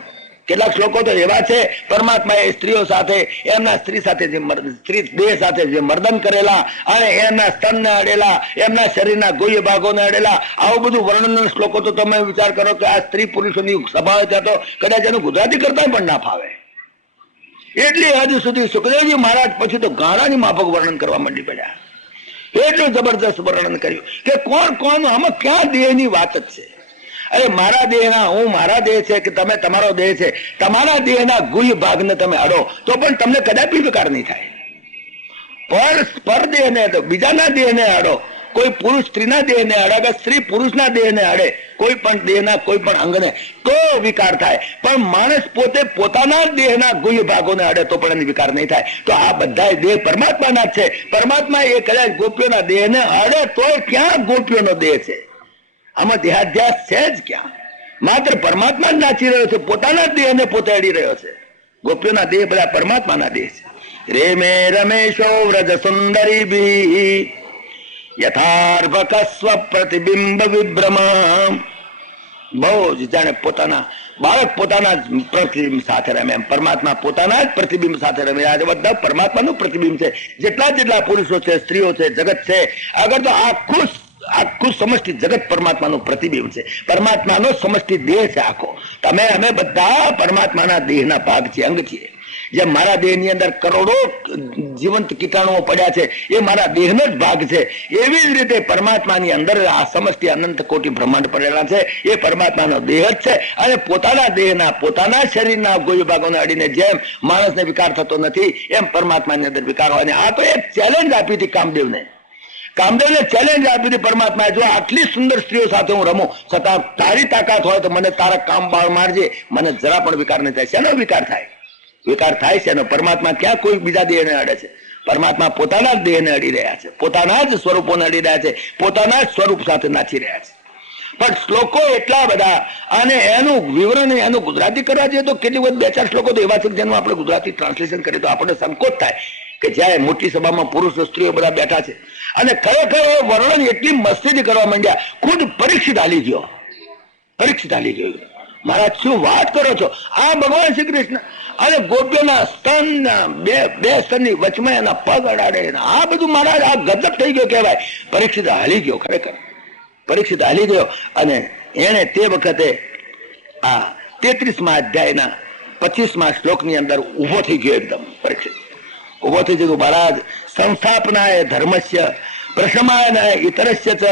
કેટલાક શ્લોકો તો એવા છે, પરમાત્માએ સ્ત્રીઓ સાથે, એમના સ્ત્રી સાથે જે સ્ત્રી દેહ સાથે જે મર્દન કરેલા અને એમના સ્તનને અડેલા, એમના શરીરના ગોહ્ય ભાગોને અડેલા, આવું બધું વર્ણન શ્લોકો તો તમે વિચાર કરો કે આ સ્ત્રી પુરુષોની સભા હોય ત્યાં તો કદાચ એનું ગુજરાતી કરતા પણ ના ફાવે. એટલી હદ સુધી સુખદેવજી મહારાજ પછી તો ગાળાની માફક વર્ણન કરવા માંડી પડ્યા. એટલું જબરદસ્ત વર્ણન કર્યું કે કોણ કોણ, આમાં ક્યાં દેહની વાત જ છે. અરે મારા દેહના, હું મારા દેહ છે કે તમે તમારો દેહ છે, તમારા દેહના ગુહ્ય ભાગને તમે અડો તો પણ તમને કદાપી વિકાર નહીં થાય. પણ પર દેહને, બીજાના દેહને અડો, કોઈ પુરુષ સ્ત્રીના દેહને અડે કે સ્ત્રી પુરુષના દેહને અડે, કોઈ પણ દેહના કોઈ પણ અંગને, તો વિકાર થાય. પણ માણસ પોતે પોતાના દેહના ગુહ્ય ભાગોને અડે તો પણ એને વિકાર નહીં થાય. તો આ બધા દેહ પરમાત્માના જ છે. પરમાત્મા એ કદાચ ગોપીઓના દેહને અડે તો ક્યાં ગોપીઓનો દેહ છે? આમાં દેહાધ્યાસ છે જ ક્યાં? માત્ર પરમાત્મા જ નાચી રહ્યો છે, પોતાના દેહને પોતે અડી રહ્યો છે. ગોપીઓના દેહ બધા પરમાત્માના દેહ છે. રે મે રમેશો વ્રજ સુંદરી ભી યથાર્ભક સ્વ પ્રતિબિંબ વિભ્રમ. બહુ જ જાણે પોતાના બાળક પોતાના જ પ્રતિબિંબ સાથે રમે એમ પરમાત્મા પોતાના જ પ્રતિબિંબ સાથે રમે. આજે બધા પરમાત્માનું પ્રતિબિંબ છે. જેટલા પુરુષો છે, સ્ત્રીઓ છે, જગત છે, આગળ તો આખું સમષ્ટિ જગત પરમાત્માનું પ્રતિબિંબ છે. પરમાત્માનો સમષ્ટિ દેહ છે આખો. તમે અમે બધા પરમાત્માના દેહના ભાગ છીએ, અંગ છીએ. જેમ મારા દેહની અંદર કરોડો જીવંત કીટાણુઓ પડ્યા છે, એ મારા દેહનો જ ભાગ છે. એવી જ રીતે પરમાત્માની અંદર આ સમષ્ટિ અનંત કોટી બ્રહ્માંડ પડેલા છે, એ પરમાત્માનો દેહ જ છે. અને પોતાના દેહના, પોતાના શરીરના ગોહ્ય ભાગોને અડીને જેમ માણસને વિકાર થતો નથી, એમ પરમાત્માની અંદર વિકાર હોય. આ તો એક ચેલેન્જ આપી હતી કામદેવને ચેલેન્જ આપી હતી પરમાત્માએ, જો આટલી સુંદર સ્ત્રીઓ સાથે હું રમું, છતાં તારી તાકાત હોય તો મને તારા કામ બાળ મારજે, મને જરા પણ વિકાર નહીં થાય. શેનો વિકાર થાય? વિકાર થાય છે એનો. પરમાત્મા ક્યાં કોઈ બીજા દેહને અડે છે? પરમાત્મા પોતાના જ દેહને અડી રહ્યા છે, પોતાના જ સ્વરૂપોને અડી રહ્યા છે, પોતાના જ સ્વરૂપ સાથે નાચી રહ્યા છે. પણ શ્લોકો એટલા બધા, અને એનું વિવરણ, એનું ગુજરાતી કરવા જઈએ તો કેટલી બધી 2-4 શ્લોકો તો એવા છે જેનું આપણે ગુજરાતી ટ્રાન્સલેશન કરીએ તો આપણને સંકોચ થાય કે જ્યાં મોટી સભામાં પુરુષ સ્ત્રીઓ બધા બેઠા છે અને ખરેખર એ વર્ણન એટલી મસ્તીથી કરવા માંડ્યા. ખુદ પરીક્ષિત હાલી ગયો. મહારાજ શું વાત કરો છો? આ ભગવાન શ્રી કૃષ્ણ અને ગોપીઓના સ્તન, બે સ્તનની વચમાં એના પગ અડાડે, આ બધું મહારાજ આ ગજબ થઈ ગયો કહેવાય. પરીક્ષિત હાલી ગયો, ખરેખર પરીક્ષિત હાલી ગયો. અને એને તે વખતે આ 33મા અધ્યાયના 25મા શ્લોકની અંદર ઉભો થઈ ગયો. એકદમ પરીક્ષિત ઉભો થઈ ગયો. મહારાજ સંસ્થાપનાય ધર્મસ્ય પ્રશમાય ઇતરસ્ય ચ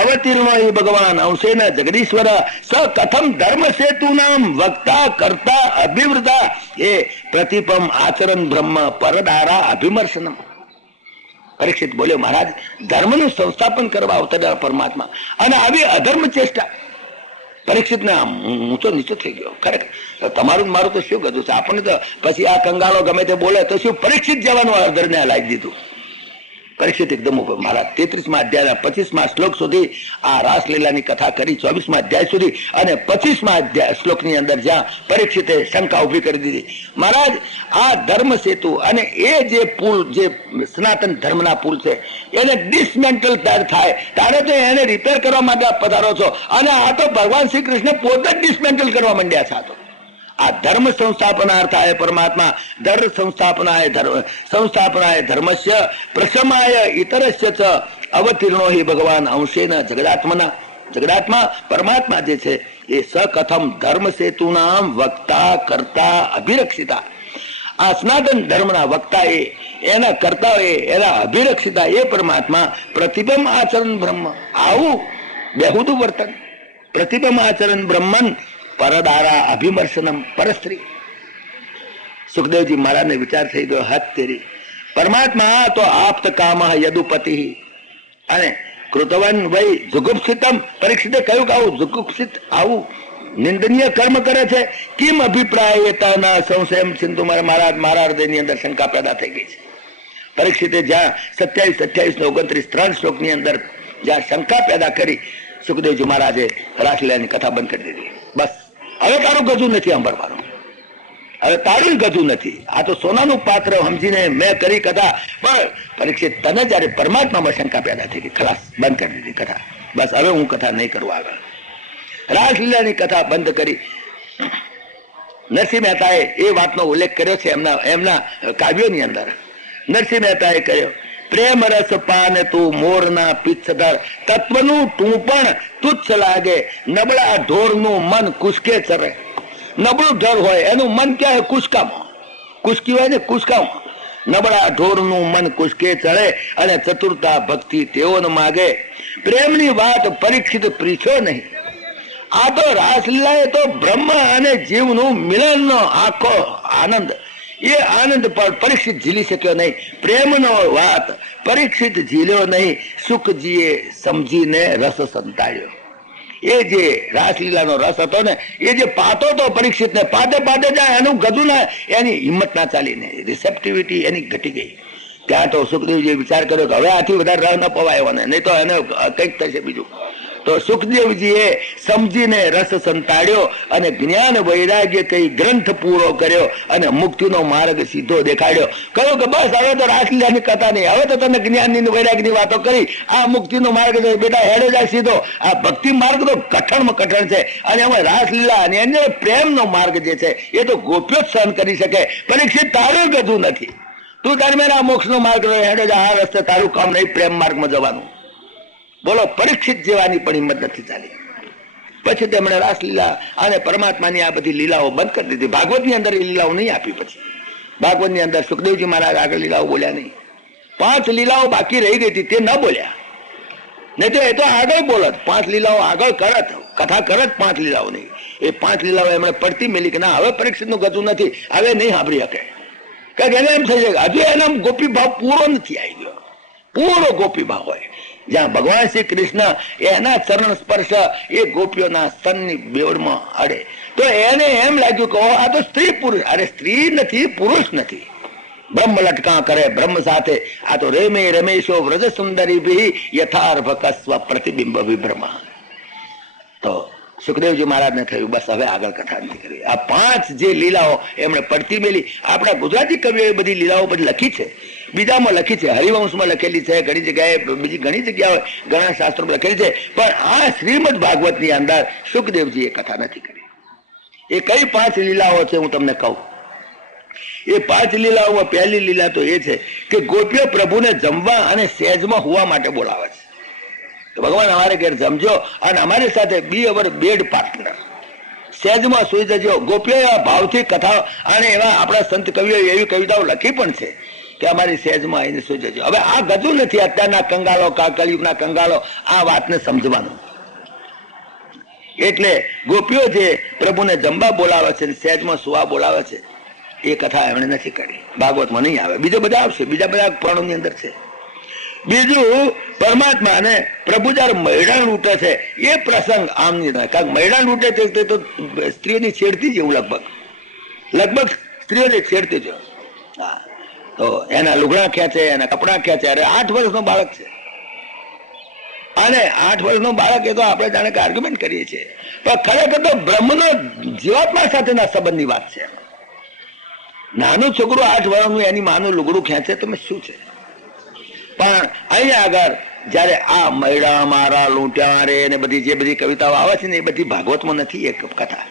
અવતીર્ણો હિ ભગવાન અંશેન જગદીશ્વર સ કથમ ધર્મ સેતુ નામ વક્તા કરતા અભિવૃતા એ પ્રતિપમ આચરણ બ્રહ્મ પરદારા અભિમર્શનમ. પરીક્ષિત બોલ્યો, મહારાજ ધર્મનું સંસ્થાપન કરવા અવતર્યા પરમાત્મા, અને આવી અધર્મ ચેષ્ટા, પરીક્ષિતને આમ ઊંચો નીચો થઈ ગયો. ખરેખર તમારું મારું તો શું ગજું છે, આપણને તો પછી આ કંગાળો ગમે તે બોલે તો શું પરીક્ષિત જવાનું અર્ધરને હલાવી દીધું. પરીક્ષિત એકદમ ઉપર મારા 33મા અધ્યાયના 25મા શ્લોક સુધી આ રાસલીલાની કથા કરી, 24મા અધ્યાય સુધી, અને 25મા શ્લોકની અંદર જ્યાં પરીક્ષિતે શંકા ઉભી કરી દીધી, મહારાજ આ ધર્મ સેતુ અને એ જે પુલ, જે સનાતન ધર્મના પુલ છે, એને ડિસમેન્ટલ થાય ત્યારે તો એને રિપેર કરવા માટે પધારો છો, અને આ તો ભગવાન શ્રી કૃષ્ણ પોતે જ ડિસમેન્ટલ કરવા માંડ્યા છે. આ ધર્મ સંસ્થાપનાર્થાય પરમાત્મા ધર્મ સંસ્થાપનાય ધર્મસ્ય પ્રશમાય ઇતરસ્ય ચ અવતીર્ણો હિ ભગવાન અંશેન જગદાત્મા પરમાત્મા જે છે એ સકથમ ધર્મ સેતુનામ વક્તા કરતા અભિરક્ષિતા. આ સનાતન ધર્મના વક્તા એના કરતા એના અભિરક્ષિતા એ પરમાત્મા પ્રતિબંધ આચરણ બ્રહ્મ. આવું બેહુદું વર્તન. પ્રતિબંધ આચરણ બ્રહ્મન પરદારા અભિમર્શનમ પરસ્ત્રી. સુખદેવજી મહારાજને વિચાર થઈ ગયો, હદ તેરી, પરમાત્મા તો આપ્ત કામ યદુપતિ અને કૃતવન વૈ જુગુપ્સિતમ. પરીક્ષિતે કહ્યું કે આવું જુગુપ્સિત, આવું નિંદનીય કર્મ કરે છે. કિમ અભિપ્રાય ન સંશયમ સિંધુ. મારા હૃદયની અંદર શંકા પેદા થઈ ગઈ છે. પરીક્ષિતે જ્યાં 27, 28 ને 29 3 શ્લોકની અંદર જ્યાં શંકા પેદા કરી, સુખદેવજી મહારાજે રાસલીલાની કથા બંધ કરી દીધી. બસ હવે તારું ગજું નથી સાંભળવાનું, હવે તારું ગજું નથી. આ તો સોનાનું પાત્ર સમજીને મેં કરી કથા, પણ પરીક્ષિત તને જયારે પરમાત્મામાં શંકા પેદા થઈ ગઈ, ખલાસ, બંધ કરી દીધી કથા. બસ હવે હું કથા નહીં કરું આગળ. રાસલીલાની કથા બંધ કરી. નરસિંહ મહેતાએ એ વાતનો ઉલ્લેખ કર્યો છે એમના કાવ્યોની અંદર. નરસિંહ મહેતાએ કહ્યું, પ્રેમ રસ પાન તું મોરના પિચ્છધર, તત્વનું તું પણ તુચ્છ લાગે, નબળા ઢોરનું મન કુશકે ચરે. નબળું ઢોર હોય એનું મન ક્યાં હોય? કુશકામાં. કુશકી હોય ને કુશકામાં. નબળા ઢોરનું મન કુશકે ચડે અને ચતુરતા ભક્તિ તેઓને માગે. પ્રેમની વાત પરીક્ષિત પ્રીછો નહીં. આ તો રાસલીલા એ તો બ્રહ્મ અને જીવનું મિલનનો આખો આનંદ. એ આનંદ પર પરીક્ષિત ઝીલી શક્યો નહીં. પ્રેમનો વાત પરીક્ષિત ઝીલ્યો નહીં. સુખજીએ સમજીને રસ સંતાડ્યો. એ જે રાસલીલાનો રસ હતો ને, એ જે પાતો તો પરીક્ષિતને પાતે જાય, એનું ગજું ના, એની હિંમત ના ચાલીને રિસેપ્ટિવિટી એની ઘટી ગઈ. ત્યાં તો સુખદેવજીએ વિચાર કર્યો કે હવે આથી વધારે રહ ન પવાયો ને, નહીં તો એને કંઈક થશે બીજું. તો સુખદેવજીએ સમજીને રસ સંતાડ્યો અને જ્ઞાન વૈરાગ્ય કઈ ગ્રંથ પૂરો કર્યો અને મુક્તિનો માર્ગ સીધો દેખાડ્યો. કહ્યું કે બસ હવે તો રાસલીલાની કથા નહીં, હવે તો તને જ્ઞાનની વૈરાગ્યની વાતો કરી. આ મુક્તિનો માર્ગ તો બેટા હેડે જાય સીધો. આ ભક્તિ માર્ગ તો કઠણમાં કઠણ છે, અને એમાં રાસલીલા અને એને પ્રેમનો માર્ગ જે છે એ તો ગોપ્યો જ સહન કરી શકે. પરીક્ષિત તારું ગજું નથી. તું તારી મેં આ મોક્ષનો માર્ગ હેડે જાય, આ રસ્તે તારું કામ નહીં પ્રેમ માર્ગમાં જવાનું. બોલો, પરીક્ષિત જેવાની પણ હિંમત નથી ચાલી. પછી તેમણે રાસલીલા અને પરમાત્માની આ બધી લીલાઓ બંધ કરી દીધી. ભાગવતની અંદર એ લીલાઓ નહીં આપી. પછી ભાગવતની અંદર સુખદેવજી મહારાજ આગળ લીલાઓ બોલ્યા નહીં. 5 લીલાઓ બાકી રહી ગઈ હતી, તે ન બોલ્યા. નહીં તો એ તો આગળ બોલત, 5 લીલાઓ આગળ કરત, કથા કરત 5 લીલાઓ નહીં. એ 5 લીલાઓ એમણે પડતી મેલી કે ના, હવે પરીક્ષિતનું ગજું નથી, હવે નહીં સાંભળી શકે. કારણ એને એમ થઈ જાય હજુ એનો ગોપી ભાવ પૂરો નથી આવી ગયો. પૂરો ગોપી ભાવ હોય જ્યાં ભગવાન શ્રી કૃષ્ણ એના ચરણ સ્પર્શ એ ગોપીઓના સ્તનની બેવડમાં અડે, તો એને એમ લાગ્યું કે આ તો સ્ત્રી પુરુષ. અરે સ્ત્રી નથી, પુરુષ નથી. બ્રહ્મ લટકા કરે બ્રહ્મ સાથે. આ તો રેમે રમેશો વ્રજ સુંદરી ભી યથાર્ભકસ્વ પ્રતિબિંબ વિભ્રમ. તો સુખદેવજી મહારાજને થયું બસ હવે આગળ કથા નથી કરવી. આ 5 જે લીલાઓ એમણે પડતી મેલી. આપણા ગુજરાતી કવિઓએ બધી લીલાઓ બધી લખી છે, બીજામાં લખી છે, હરિવંશમાં લખેલી છે, ઘણી જગ્યાએ બીજી ઘણી જગ્યાએ ઘણા શાસ્ત્રોમાં લખેલી છે, પણ આ શ્રીમદ ભાગવતની અંદર સુખદેવજીએ કથા નથી કરી. એ કઈ 5 લીલાઓ છે હું તમને કહું. એ 5 લીલાઓમાં પહેલી લીલા તો એ છે કે ગોપીઓ પ્રભુને જમવા અને સેજમાં હોવા માટે બોલાવે છે. તો ભગવાન અમારે ઘેર જમજો અને અમારી સાથે બી અવર બેડ પાર્ટનર, સેજમાં સુઈ જજો. ગોપીઓ ભાવથી કથા, અને એવા આપણા સંત કવિઓ એવી કવિતાઓ લખી પણ છે કે અમારી સેજમાં આવીને સુઈ જજો. હવે આ ગજું નથી અત્યારના કંગાળો, કલયુગના કંગાળો આ વાતને સમજવાનું. એટલે ગોપીઓ જે પ્રભુને જમવા બોલાવે છે, સેજમાં સુવા બોલાવે છે, એ કથા એમણે નથી કરી. ભાગવતમાં નહીં આવે, બીજા બધા આવશે, બીજા બધા પુરાણોની અંદર છે. બીજું પરમાત્મા ને પ્રભુ જયારે મૈડા લૂંટે છે એ પ્રસંગ આમ નહીં થાય, કારણ મૈડા લૂંટે છે તો સ્ત્રીઓની છેડતી જ એવું લગભગ સ્ત્રીઓને છેડતી જ. હા, તો એના લુગડા ખેંચે, એના કપડા ખેંચે. અરે 8 વર્ષનો બાળક છે, અને 8 વર્ષનો બાળક એ તો આપણે જાણે કે આર્ગ્યુમેન્ટ કરીએ છીએ, પણ ખરેખર તો બ્રહ્મનો જીવાત્મા સાથેના સંબંધની વાત છે. નાનું છોકરું 8 વર્ષનું એની માનું લુગડું ખેંચે તમે શું છે? પણ અહીંયા આગળ જયારે આ મૈડા મારા લૂંટ્યા રે ને બધી જે બધી કવિતાઓ આવે છે ને એ બધી ભાગવતમાં નથી. એક કથા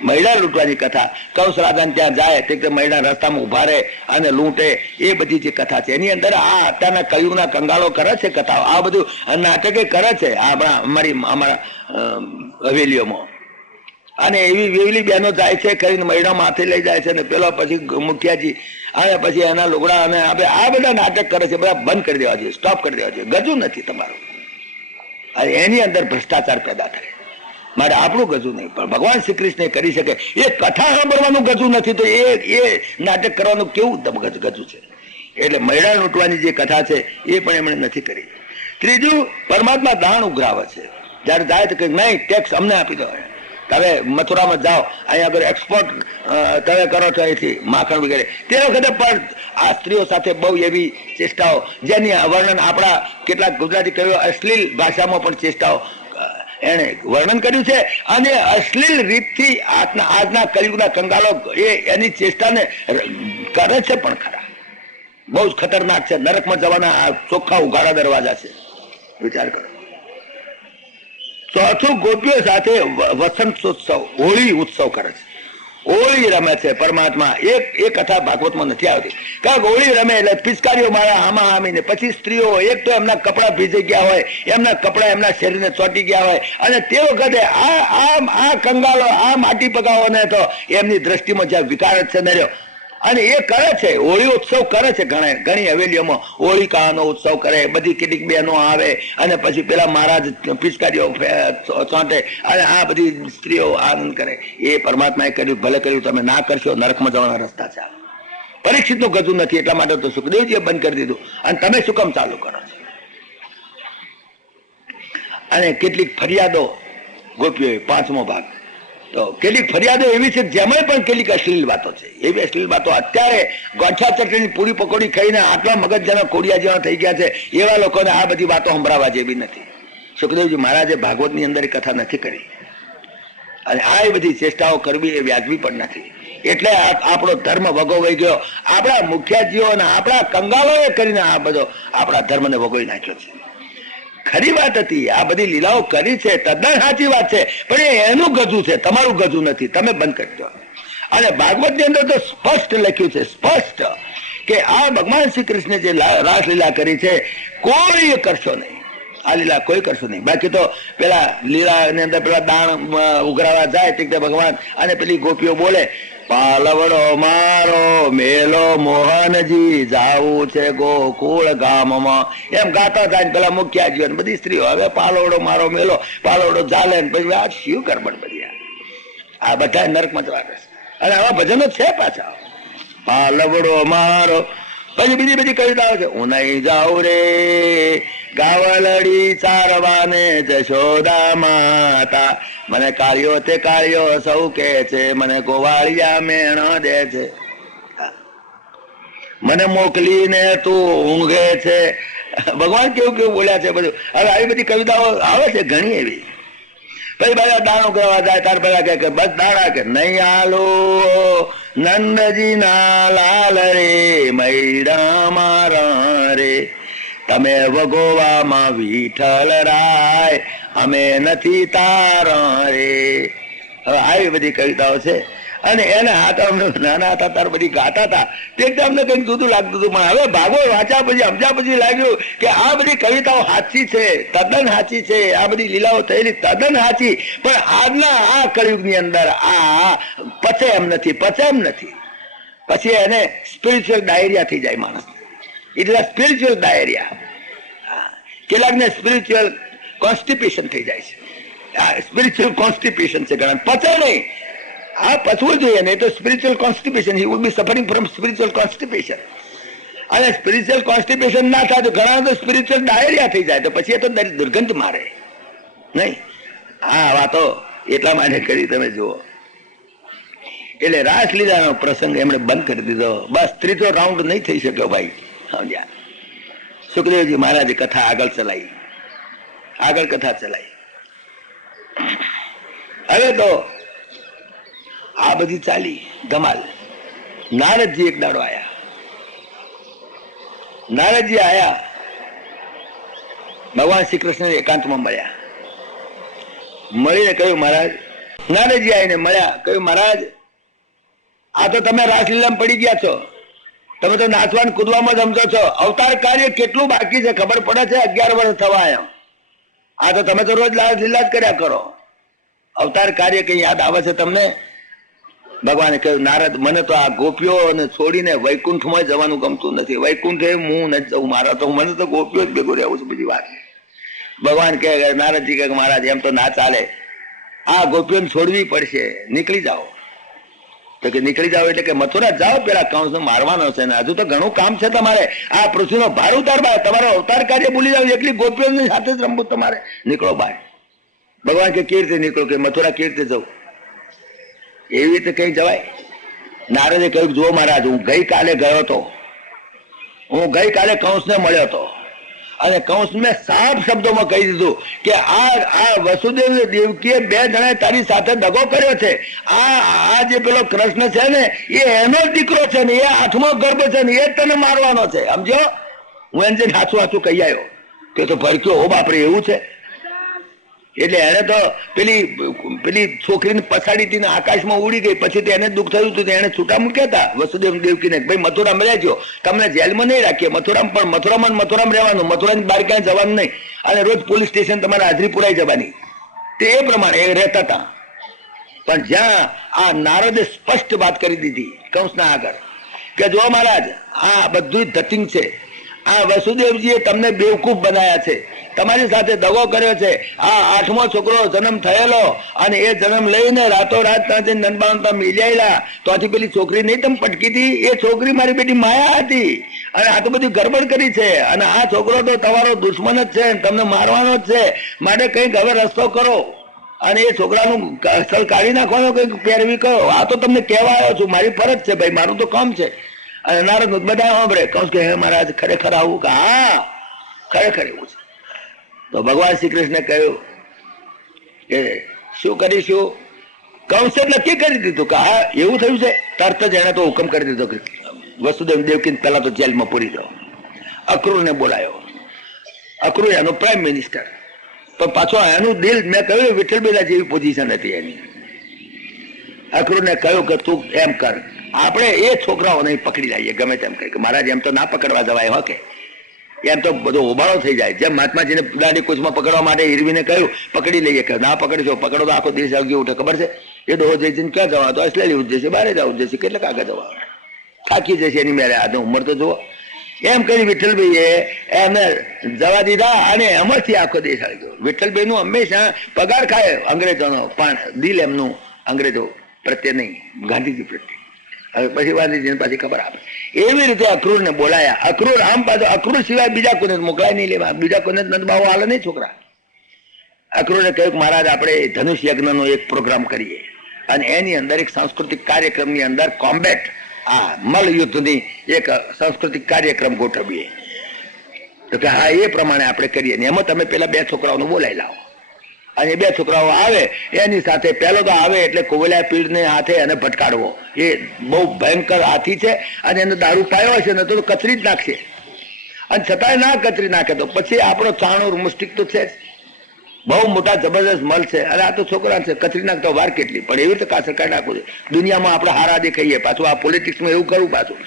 મૈડા લૂંટવાની કથા, કંસરાજન ત્યાં જાય તે મૈડા રસ્તામાં ઉભા રહે અને લૂંટે, એ બધી જે કથા છે એની અંદર આ અત્યારના કયુગના કંગાળો કરે છે કથાઓ, આ બધું નાટકે કરે છે અમારા હવેલીઓમાં. અને એવી વેવલી બહેનો જાય છે કરીને મૈડા માથે લઈ જાય છે ને પેલો પછી મુખિયાજી અને પછી એના લુગડા અને આ બધા નાટક કરે છે, બધા બંધ કરી દેવા જોઈએ, સ્ટોપ કરી દેવા જોઈએ. ગજુ નથી તમારું, અને એની અંદર ભ્રષ્ટાચાર પેદા થાય. મારે આપણું ગજુ નહીં, પણ ભગવાન શ્રી કૃષ્ણ કરી શકે. એ કથા સાંભળવાનું ગજુ નથી તો એ નાટક કરવાનું કેવું ગજુ છે? એટલે મૈડા લૂંટવાની જે કથા છે એ પણ એમણે નથી કરી. ત્રીજું, પરમાત્મા દાણ ઉઘરાવે છે. જયારે જાય તો કે નહીં, ટેક્સ અમને આપી દો. તમે મથુરામાં જાઓ, અહીંયા આગળ એક્સપોર્ટ તમે કરો છો અહીંથી માખણ વગેરે. તે વખતે પણ આ સ્ત્રીઓ સાથે બહુ એવી ચેષ્ટાઓ, જેની વર્ણન આપણા કેટલાક ગુજરાતી કવિઓ અશ્લીલ ભાષામાં પણ ચેષ્ટાઓ એને વર્ણન કર્યું છે. અને અશ્લીલ રીતથી આજના કલિયુગના કંગાલો એની ચેષ્ટાને કરે છે પણ ખરા. બહુ જ ખતરનાક છે. નરકમાં જવાના આ ચોખ્ખા ઉઘાડા દરવાજા છે, વિચાર કરો. ચોથું, ગોપીઓ સાથે વસંતોત્સવ, હોળી ઉત્સવ કરે છે, હોળી રમે છે પરમાત્મા. એ કથા ભાગવતમાં નથી આવતી. કારણ હોળી રમે એટલે પિચકારીઓ મારા આમાં આમીને પછી સ્ત્રીઓ એક તો એમના કપડા ભીજી ગયા હોય, એમના કપડા એમના શરીરને ચોંટી ગયા હોય, અને તે વખતે આ કંગાલો આ માટી પગાવોને તો એમની દ્રષ્ટિમાં જ્યાં વિકાર છે નર્યો, અને એ કરે છે. હોળી ઉત્સવ કરે છે ઘણી હવેલીઓમાં. હોળિકાનો ઉત્સવ કરે, બધી કેટલીક બહેનો આવે અને પછી પેલા મહારાજ પિચકારીઓ ચોંટે અને આ બધી સ્ત્રીઓ આનંદ કરે. એ પરમાત્માએ કર્યું, ભલે કર્યું. તમે ના કરશો નરકમાં જવાના રસ્તા છે. પરીક્ષિતનું ગજુ નથી એટલા માટે તો સુખદેવજીએ બંધ કરી દીધું, અને તમે શું કામ ચાલુ કરો છો? અને કેટલીક ફરિયાદો ગોપીઓ, 5મો ભાગ. તો કેટલીક ફરિયાદો એવી છે જેમાં પણ કેટલીક અશ્લીલ વાતો છે. એવી અશ્લીલ વાતો અત્યારે ગોઠા ચટણી પૂરી પકોડી ખાઈને આટલા મગજ જેના કોડિયા જેવા થઈ ગયા છે, એવા લોકોને આ બધી વાતો સંભળાવવા જેવી નથી. સુખદેવજી મહારાજે ભાગવતની અંદર કથા નથી કરી, અને આ બધી ચેષ્ટાઓ કરવી એ વ્યાજબી પણ નથી. એટલે આપણો ધર્મ વગોવાઈ ગયો. આપણા મુખિયાજીઓ અને આપણા કંગાલોએ કરીને આ બધો આપણા ધર્મને વગોઈ નાખ્યો છે. ખરી વાત હતી, આ બધી લીલાઓ કરી છે, તદ્દન સાચી વાત છે, પણ એનું ગજુ છે, તમારું ગજુ નથી. તમે બંધ કરી દો. અને ભાગવતની અંદર તો સ્પષ્ટ લખ્યું છે, સ્પષ્ટ, કે આ ભગવાન શ્રી કૃષ્ણે જે રાસલીલા કરી છે કોઈ કરશો નહીં. આ લીલા કોઈ કરશો નહીં. બાકી તો પેલા લીલા ની અંદર પેલા દાણ ઉઘરાવા જાય તે ભગવાન, અને પેલી ગોપીઓ બોલે, પાલવડો મારો મેલો મોહનજી, જાવું છે ગોકુળ ગામમાં, એમ ગાતા જાય. પેલા મુખ્યાજીઓ બધી સ્ત્રીઓ હવે પાલવડો મારો મેલો, પાલવડો ચાલે. પછી આ શિવ ગરબડ બધી આ બધા નરકમાં જવા દે. અને આવા ભજનો છે પાછા. પાલવડો મારો, પછી બીજી બધી કવિતાઓ છે. હું નહીં જાઉં રે ગાવલડી ચારવાને જશોદા માતા, મને કાળિયો તે કાળિયો સૌ કે છે, મને ગોવાળિયા મેણો દે છે, મને મોકલીને તું ઊંઘે છે. ભગવાન કેવું કેવું બોલ્યા છે બધું. હવે આવી બધી કવિતાઓ આવે છે ઘણી એવી. પછી બધા દાણો કરવા જાય, તાર પેલા કે બસ દાણા કે નહીં આલો નંદજી ના લાલ રે મૈડા મારા રે, તમે વગોવામાં વિઠ્ઠલ રાય, અમે નથી તારા રે. હવે આવી બધી કવિતાઓ છે. અને એને હાથ નાના હતા તાર બધી ગાતા હતા તે અમને કંઈક જુદું લાગતું હતું. પણ હવે ભાગવત વાંચ્યા પછી સમજ્યા પછી લાગ્યું કે આ બધી કવિતાઓ સાચી છે, તદ્દન સાચી છે. આ બધી લીલાઓ થયેલી તદ્દન સાચી, પણ આજના આ કળિયુગની અંદર આ પચે એમ નથી, પચે એમ નથી. પછી એને સ્પિરિચ્યુઅલ ડાયરિયા થઈ જાય માણસ. એટલે સ્પિરિચ્યુઅલ ડાયરિયા, કેટલાકને સ્પિરિચ્યુઅલ કોન્સ્ટિપેશન થઈ જાય છે. સ્પિરિચ્યુઅલ કોન્સ્ટિપેશન છે ઘણા, પચે નહીં. આ પચવું જોઈએ નહીં તો spiritual constipation, he would be suffering from spiritual constipation. અને સ્પિરિચ્યુઅલ કોન્સ્ટિપેશન ના થાય તો ઘણા તો સ્પિરિચ્યુઅલ ડાયરિયા થઈ જાય, તો પછી એ તો દુર્ગંધ મારે નહીં. આ વાતો એટલા માટે કરી તમે જુઓ. એટલે રાસલીલાનો પ્રસંગ એમણે બંધ કરી દીધો. બસ ત્રીજો રાઉન્ડ નહીં થઈ શક્યો ભાઈ. સમજ્યા? સુખદેવજી મહારાજે કથા આગળ ચલાવી. હવે તો આ બધી ચાલી ધમાલ. નારદજી એક દાડો આયા. ભગવાન શ્રી કૃષ્ણ એકાંતમાં મળ્યા. મળીને કહ્યું મહારાજ, નારદજી આવીને મળ્યા, કહ્યું મહારાજ આ તો તમે રાસલીલામાં પડી ગયા છો, તમે તો નાચવાન કૂદવામાં સમજો છો, અવતાર કાર્ય કેટલું બાકી છે ખબર પડે છે? 11 વર્ષ થવા આવ્યા. આ તો તમે તો રોજ રાસલીલા જ કર્યા કરો, અવતાર કાર્ય કઈ યાદ આવે છે તમને? ભગવાને કહ્યું નારદ, મને તો આ ગોપીઓને છોડીને વૈકુંઠમાં જવાનું ગમતું નથી. વૈકુંઠે હું નથી જવું, મારા તો મને તો ગોપીઓ જ ભેગું રહેવું છે, બધી વાત. ભગવાન કહે, નારદજી કહે મહારાજ એમ તો ના ચાલે, આ ગોપીઓને છોડવી પડશે, નીકળી જાઓ. તો કે નીકળી જાઓ એટલે કે મથુરા જાઓ, પેલા કંસને મારવાનો છે ને હજુ તો ઘણું કામ છે તમારે. આ પૃથ્વીનો ભાર ઉતારવા, તમારો અવતાર કાર્ય ભૂલી જાવ, એટલી ગોપીઓની સાથે જ રમવું તમારે. નીકળો બહાર. ભગવાન કે કેવી રીતે નીકળો? કે મથુરા કેવી રીતે જવું? એવી રીતે કઈ જવાય? નારદે કહ્યું, જુઓ મહારાજ, હું ગઈકાલે ગયો હતો, કંસને મળ્યો હતો, અને કંસ મેં સાફ શબ્દોમાં કહી દીધું કે આ વસુદેવ દેવકીએ 2 જણાએ તારી સાથે દગો કર્યો છે. આ જે પેલો કૃષ્ણ છે ને એ એનો દીકરો છે ને, એ 8મો ગર્ભ છે ને, એ તને મારવાનો છે. સમજો? હું એને હાચું કહી આવ્યો. તે તો ભરક્યો, ઓ બાપરે, એવું છે? એટલે એને તો પેલી છોકરીને પછાડી હતી ને આકાશમાં ઉડી ગઈ. પછી એને દુઃખ થયું હતું, એને છૂટા મૂક્યા હતા વસુદેવ દેવકીને, ભાઈ મથુરામાં રહેજો, તમને જેલમાં નહીં રાખીએ, મથુરામાં રહેવાનું, મથુરાની બહાર ક્યાંય જવાનું નહીં, અને રોજ પોલીસ સ્ટેશન તમારે હાજરી પુરાઈ જવાની. તે એ પ્રમાણે એ રહેતા હતા. પણ જ્યાં આ નારદે સ્પષ્ટ વાત કરી દીધી કંસના આગળ કે જો મહારાજ, આ બધું ધતિંગ છે, આ વસુદેવજીએ તમને બેવકૂફ બનાયા છે, તમારી સાથે દગો કર્યો છે. આ 8મો છોકરો જન્મ થયેલો, અને એ જન્મ લઈને રાતોરાત ત્યાંથી નંદબાવન મિલાયેલા, ત્યાંથી પેલી છોકરી નહીં તમે પટકી હતી, એ છોકરી મારી બેટી માયા હતી, અને આ તો બધી ગડબડ કરી છે, અને આ છોકરો તો તમારો દુશ્મન જ છે, તમને મારવાનો જ છે, માટે કંઈક હવે રસ્તો કરો, અને એ છોકરાનું સ્થળ કાઢી નાખવાનો કંઈક પેરવી કરો. આ તો તમને કહેવા આવ્યો છું, મારી ફરજ છે ભાઈ, મારું તો કામ છે. અને નારદ બધા સાંભળે, કહું કે હે મહારાજ ખરેખર આવું? કે હા, ખરેખર એવું છે. તો ભગવાન શ્રી કૃષ્ણે કહ્યું કે શું કરીશું? કંસે નક્કી કરી દીધું કે હા એવું થયું છે. તરત જ એને તો હુકમ કરી દીધો કે વસુદેવ દેવકી પેલા તો જેલમાં પૂરી દો. અક્રૂરને બોલાયો. અક્રૂર એનો પ્રાઇમ મિનિસ્ટર, પણ પાછો એનું દિલ, મેં કહ્યું વિઠ્ઠલબેલા જેવી પોઝિશન હતી એની. અક્રૂરને કહ્યું કે તું એમ કર, આપણે એ છોકરાઓને પકડી લઈએ ગમે તેમ કહે. કે મહારાજ એમ તો ના પકડવા જવાય, હો કે એમ તો બધો હોબાળો થઈ જાય. જેમ મહાત્માજીને ગાડી કુચમાં પકડવા માટે હિરવીને કહ્યું પકડી લઈએ, કે ના પકડશો, પકડો તો આખો દેશ આગળ ઉઠે, ખબર છે? એ ડોહો જઈને ક્યાં જવા? તો અસલેલી ઉજશે, બહાર જવું જશે, કેટલાક આગળ જવા, થાકી જશે એની મેરે. આ ઉંમર તો જુઓ. એમ કરી વિઠ્ઠલભાઈએ એમને જવા દીધા, અને એમાંથી આખો દેશ આવી ગયો. વિઠ્ઠલભાઈ નું હંમેશા પગાર ખાય અંગ્રેજોનો, પણ દિલ એમનું અંગ્રેજો પ્રત્યે નહીં, ગાંધીજી પ્રત્યે. હવે પછી ગાંધીજીને પાછી ખબર આપે. એવી રીતે અક્રૂરને બોલાયા. અક્રૂર આમ પાછો અક્રૂર સિવાય બીજા કોઈને મોકલાય નહીં લેવા, બીજા કોઈને નંદબાવો હાલે નહીં છોકરા. અક્રૂરે કહ્યું મહારાજ આપણે ધનુષ યજ્ઞનો એક પ્રોગ્રામ કરીએ, અને એની અંદર એક સાંસ્કૃતિક કાર્યક્રમની અંદર કોમ્બેટ, આ મલ યુદ્ધની એક સાંસ્કૃતિક કાર્યક્રમ ગોઠવીએ. તો કે હા, એ પ્રમાણે આપણે કરીએ ને એમાં તમે પેલા 2 છોકરાઓને બોલાવી લાવો. અને 2 છોકરાઓ આવે, એની સાથે પહેલો તો આવે એટલે કોવલિયા પીરને હાથે એને ભટકાડવો. એ બહુ ભયંકર હાથી છે, અને એને દારૂ પાયો હશે ને તો કચરી જ નાખશે, અને છતાંય ના કચરી નાખે તો પછી આપણો ચાણુર મુસ્ટિક તો છે જ, બહુ મોટા જબરદસ્ત મલ છે, અને આ તો છોકરા છે, કચરી નાખતો વાર કેટલી. પણ એવી રીતે કાસર કાઢી નાખવું છે. દુનિયામાં આપણે હારા દેખાઈએ, પાછું આ પોલિટિક્સમાં એવું કરવું, પાછું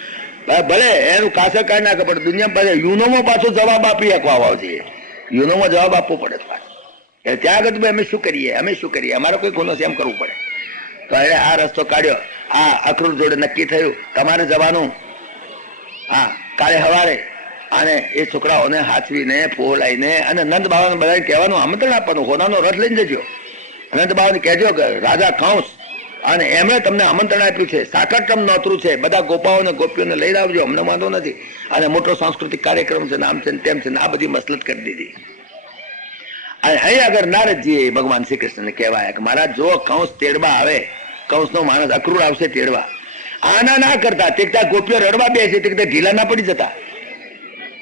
ભલે એનું કાસર કાઢી નાખે, પણ દુનિયા પાસે યુનોમાં પાછો જવાબ આપી શકવા આવવા જોઈએ. યુનોમાં જવાબ આપવો પડે પાછો. ત્યાં આગળ અમે શું કરીએ, અમારો કોઈ ગુનો છે એમ કરવું પડે. તો એને આ રસ્તો કાઢ્યો. આ અક્રૂર જોડે નક્કી થયું તમારે જવાનું, હા કાલે સવારે. અને એ છોકરાઓને હાથવીને પોલાઈને અને નંદ બાબાને બધાને કહેવાનું આમંત્રણ આપવાનું, હોનાનો રથ લઈને જજો. નંદ બાબાને કહેજો કે રાજા કંસ અને એમણે તમને આમંત્રણ આપ્યું છે, સાકરટમ નોતરું છે, બધા ગોપાઓને ગોપીઓને લઈ આવજો, અમને વાંધો નથી, અને મોટો સાંસ્કૃતિક કાર્યક્રમ છે, નામ છે તેમ છે, આ બધી મસલત કરી દીધી. અને અહીં આગળ નારદજી ભગવાન શ્રી કૃષ્ણને કહેવાય કે મહારાજ જો કંસ તેડવા આવે, કંસનો માણસ અક્રૂર આવશે તેડવા, આના ના કરતા તેકતા ગોપીઓ રડવા બેસે તેકતા ઢીલા ના પડી જતા,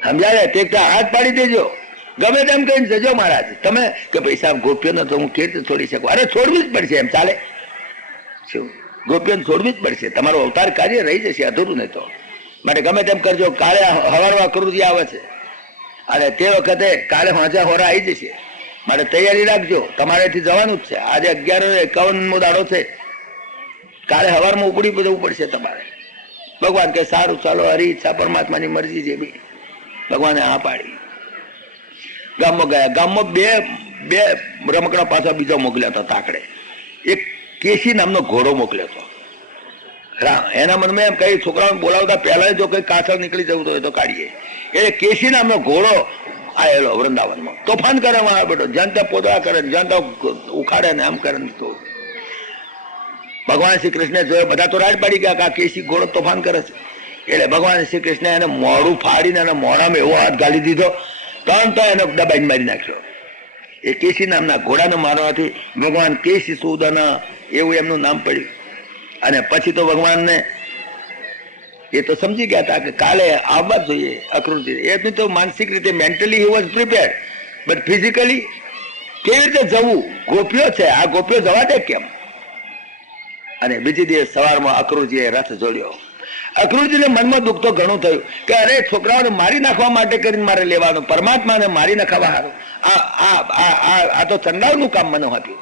સમજાય, તેકતા હાથ પાડી દેજો, ગમે તેમ કહીને જજો મહારાજ તમે, કે પૈસા ગોપીઓને તો હું કેવી રીતે છોડી શકું, અરે છોડવી જ પડશે, એમ ચાલે શું, ગોપીઓને છોડવી જ પડશે, તમારો અવતાર કાર્ય રહી જશે અધૂરું નહીં તો, માટે ગમે તેમ કરજો. કાલે હવારમાં અક્રૂરજી આવે છે અને તે વખતે કાલે વાંચા હોરા આવી જશે, માટે તૈયારી રાખજો, તમારેથી જવાનું જ છે. આજે 11:51 દાડો છે, કાલે હવારમાં ઉપડી જવું પડશે તમારે. ભગવાન કે સારું ચાલો, હરી ઈચ્છા પરમાત્માની મરજી જે બી, ભગવાને હા પાડી. ગામમાં ગયા, ગામમાં બે રમકડા પાછા બીજો મોકલ્યા હતા તાકડે. એક કેસી નામનો ઘોડો મોકલ્યો હતો. એના મનમાં એમ કઈ છોકરાઓને બોલાવતા પહેલા જો કઈ કાસળ નીકળી જવું હોય તો કાઢીએ. એટલે કેસી નામનો ઘોડો આવેલો વૃંદાવનમાં, તોફાન કરે બેટો, જનતા પોદળા કરે, જનતા ઉખાડે ને આમ કરે. તો ભગવાન શ્રી કૃષ્ણ જોયે, બધા તો રાજ પાડી ગયા કે આ કેસી ઘોડો તોફાન કરે છે. એટલે ભગવાન શ્રી કૃષ્ણ એને મોઢું ફાડીને એને મોઢામાં એવો હાથ ગાલી દીધો, ત્રણ તો એને દબાઈને મારી નાખ્યો. એ કેસી નામના ઘોડાને મારવાથી ભગવાન કેસી સૂદન એવું એમનું નામ પડ્યું. અને પછી તો ભગવાનને એ તો સમજી ગયા હતા કે કાલે આવવા જ જોઈએ અક્રૂરજી. એ તો માનસિક રીતે mentally he was prepared, but physically કેવી રીતે જવું, ગોપીઓ છે, આ ગોપીઓ જવા દે કેમ. અને બીજી દિવસ સવારમાં અક્રૂરજીએ રથ જોડ્યો. અક્રૂરજીને મનમાં દુઃખ તો ઘણું થયું કે અરે છોકરાઓને મારી નાખવા માટે કરીને મારે લેવાનું, પરમાત્માને મારી નાખવા સારું, આ તો ચંડાળનું કામ મને હતું.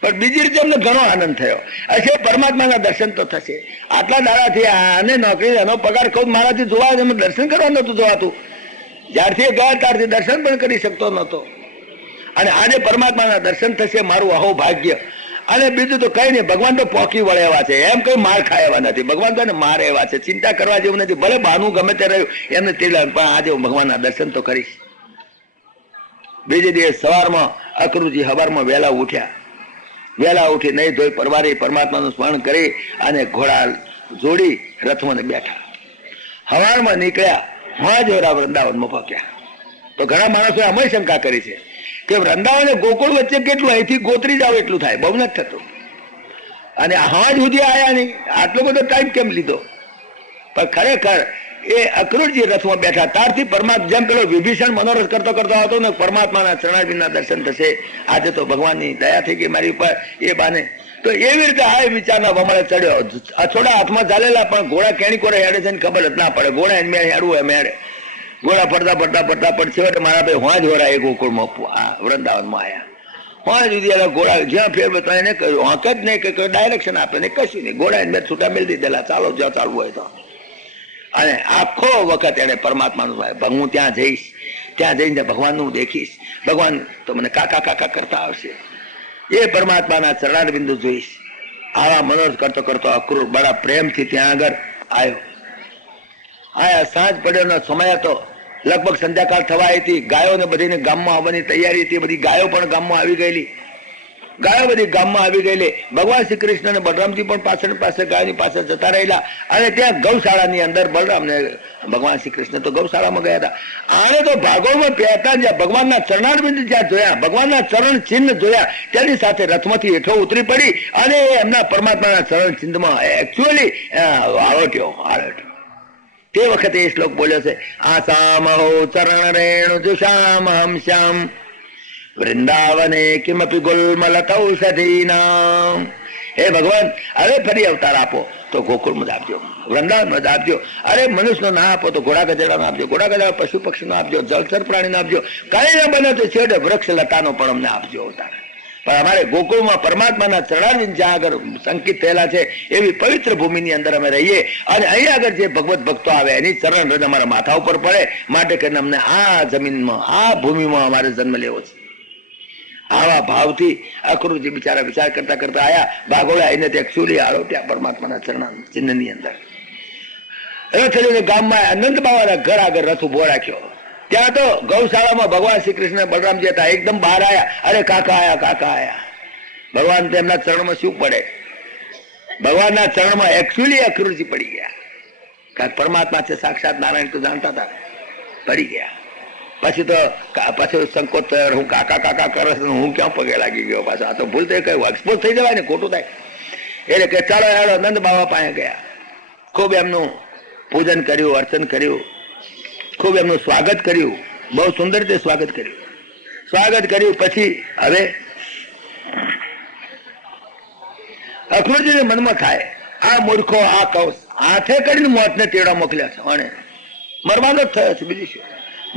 પણ બીજી રીતે અમને ઘણો આનંદ થયો હશે, પરમાત્માના દર્શન તો થશે. આટલા દાડાથી આને નોકરી, એનો પગાર કહું મારાથી જોવા, અમે દર્શન કરવા નહોતું જોવાતું, જ્યારથી ગયા ત્યારથી દર્શન પણ કરી શકતો નહોતો. અને આજે પરમાત્માના દર્શન થશે, મારું અહો ભાગ્ય. અને બીજું તો કઈ નહીં, ભગવાન તો પોકી વળે એવા છે, એમ કઈ માર ખાય એવા નથી, ભગવાન તો મારે એવા છે, ચિંતા કરવા જેવું નથી. ભલે બાનું ગમે તે રહ્યું એમને તેડલા, પણ આજે હું ભગવાનના દર્શન તો કરીશ. બીજે દિવસ સવારમાં અક્રૂરજી હવારમાં વહેલા ઉઠ્યા, વહેલા ઉઠી નહીં ધોઈ પરવારી પરમાત્માનું સ્મરણ કરી અને ઘોડા જોડી રથમાં બેઠા. હવારમાં નીકળ્યા, જોરા વૃંદાવનમાં પહોંચ્યા. તો ઘણા માણસોએ અમય શંકા કરી છે કે વૃંદાવન ગોકુળ વચ્ચે કેટલું, અહીંથી ગોત્રી જાવ એટલું થાય, બહુ નથી થતું. અને હવા સુધી આવ્યા નહીં, આટલો બધો ટાઈમ કેમ લીધો. પણ ખરેખર એ અક્રૂરજી રથમાં બેઠા ત્યારથી પરમાત્મા, જેમ પેલો વિભીષણ મનોરથ કરતો કરતો હતો ને પરમાત્માના ચરણારવિંદના દર્શન થશે, આજે તો ભગવાનની દયા થઈ ગઈ મારી ઉપર એ બાને. તો એવી રીતે આ વિચારના વમળે ચડ્યો. અછોડા હાથમાં ચાલેલા, પણ ઘોડા કેણી કોરે હેડે છે ખબર જ ના પડે. ઘોડા એને હેડવું એમ હેડે, ઘોડા પડતા પડતા પડતા પણ છેવટે મારા ભાઈ હોજ હોરા એ ગોકુળમાં વૃંદાવનમાં આવ્યા. હોજ સુધી ઘોડા જ્યાં ફેરવે તો એને કહ્યું હોંક જ નહીં, કે ડાયરેક્શન આપે ને કશું નહીં, ઘોડા એને છૂટા મેળ દીધેલા, ચાલો જ્યાં ચાલવું હોય તો. અને આખો વખત એને પરમાત્માનું હું ત્યાં જઈશ, ત્યાં જઈને ભગવાનનું દેખીશ, ભગવાન તો મને કાકા કાકા કરતા આવશે, એ પરમાત્માના ચરણારવિંદુ જોઈશ. આવા મનોરથ કરતો કરતો અક્રૂર બડા પ્રેમથી ત્યાં આગળ આવ્યો. આયા સાંજ પડ્યોનો સમય હતો, લગભગ સંધ્યાકાળ થવા હતી. ગાયોને બધીને ગામમાં આવવાની તૈયારી હતી, બધી ગાયો પણ ગામમાં આવી ગયેલી, ગાયો બધી ગામમાં આવી ગયેલી. ભગવાન શ્રી કૃષ્ણ અને બલરામજી પણ પાછળ પાછળ ગાયોની પાછળ જતા રહેલા. અને ત્યાં ગૌશાળાની અંદર બલરામ ને ભગવાન શ્રી કૃષ્ણ તો ગૌશાળામાં ગયા હતા. આને તો ભાગોળમાં પહેરતા જ્યાં ભગવાનના ચરણારવિંદ જ્યાં જોયા, ભગવાનના ચરણ ચિહ્ન જોયા, તેની સાથે રથમાંથી હેઠો ઉતરી પડી અને એમના પરમાત્માના ચરણ ચિહ્નમાં એકચ્યુઅલી આળોટ્યો. તે વખતે એ શ્લોક બોલ્યો છે, આસામહો ચરણ રેણુ જુષામ હમ શ્યામ વૃંદાવને કિમપી ગુલ્મલતૌષધીનામ. હે ભગવાન, અરે ફરી અવતાર આપો તો ગોકુળમાં જ આપજો, વૃંદાવનમાં જ આપજો. અરે મનુષ્યનો ના આપો તો ઘોડા ગધેડાનો આપજો, ઘોડા ગધેડા પશુ પક્ષીનો આપજો, જળચર પ્રાણીનો આપજો, કઈ ના બને તો છેડે વૃક્ષ લતાનો પણ અમને આપજો અવતાર. પણ અમારે ગોકુળમાં પરમાત્માના ચરણારવિંદ જ્યાં આગળ સંકિત થયેલા છે એવી પવિત્ર ભૂમિની અંદર અમે રહીએ, અને અહીં આગળ જે ભગવત ભક્તો આવે એની ચરણ રજ અમારા માથા ઉપર પડે, માટે કરીને અમને આ જમીનમાં, આ ભૂમિમાં અમારે જન્મ લેવો છે. આવા ભાવથી અક્રૂરજી બિચારા વિચાર કરતા કરતા આયા. ભાગોળે આવીને ત્યાં ચૂલી આળોટ્યા પરમાત્માના ચરણ ચિહ્નની અંદર. રથ લઈને ગામમાં આનંદ બાવાના ઘર આગળ રથ ઉભો રાખ્યો. ત્યાં તો ગૌશાળામાં ભગવાન શ્રી કૃષ્ણ બલરામજી હતા, એકદમ બહાર આવ્યા. અરે કાકા આયા, કાકા આયા. ભગવાન તેમના ચરણમાં શું પડે, ભગવાનના ચરણમાં એકચ્યુઅલી અક્રૂરજી પડી ગયા. કારણ પરમાત્મા છે સાક્ષાત નારાયણ તો જાણતા હતા, પડી ગયા. પછી સંકોચ થયો, હું કાકા કાકા કરે હું ક્યાં પગે લાગી ગયો પાછો. આ તો ભૂલ થઈ કઈ એક્સપોઝ થઈ જવાય ને, ખોટું થાય. એટલે કે ચાલો હેડો નંદ બાબા પાસે ગયા. ખૂબ એમનું પૂજન કર્યું, અર્ચન કર્યું, ખૂબ એમનું સ્વાગત કર્યું, બહુ સુંદર રીતે સ્વાગત કર્યું. સ્વાગત કર્યું પછી હવે અક્રૂરજીને મનમાં થાય, આ મૂર્ખો, આ કૌશ હાથે કરીને મોતને તેડા મોકલ્યા છે, અને મરવાનો જ થયો છે. બીજું શું?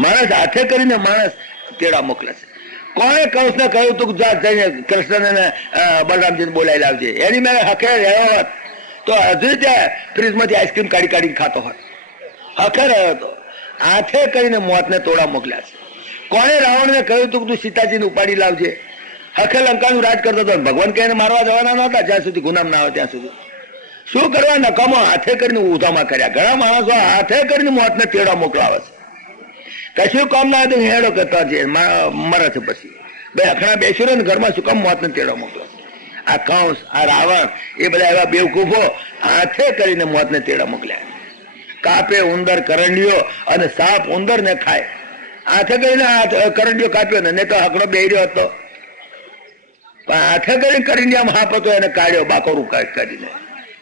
માણસ હાથે કરીને માણસ તેડા મોકલે છે. કોણે કૌશને કહ્યું તું જા જઈને કૃષ્ણને બલરામજીને બોલાવી લાવજે? એની મેં હકે રહ્યો હોત તો હજુ ત્યાં ફ્રીજમાંથી આઈસ્ક્રીમ કાઢી કાઢીને ખાતો હોત. હકે રહ્યો હતો. હાથે કરીને મોતને તોડા મોકલ્યા છે. કોણે રાવણને કહ્યું તું તું સીતાજીને ઉપાડી લાવજે? હકે લંકાનું રાજ કરતો હતો. ભગવાન કહીને મારવા જવાના નહોતા જ્યાં સુધી ગુનામ ના આવે ત્યાં સુધી. શું કરવા? નકામો હાથે કરીને ઉધામાં કર્યા. ઘણા માણસો હાથે કરીને મોતને તેડા મોકલાવે છે. કશું કામ ના હતું હેડો કરતા છે, મરે છે. પછી બે અખણા બેસી ને ઘરમાં શું કામ મોતને તેડા મોકલો? આ કંસ, આ રાવણ, એ બધા એવા બેવકૂફો હાથે કરીને મોતને તેડા મોકલ્યા. કાપે ઉંદર કરંડિયો અને સાપ ઉંદર ને ખાય. હાથે કરીને કરંડિયો કાપ્યો ને, તો હકડો બેહી રહ્યો હતો. પણ હાથે કરીને કરંડિયામાં હાપ હતો, એને કાઢ્યો બાકોરું કરીને.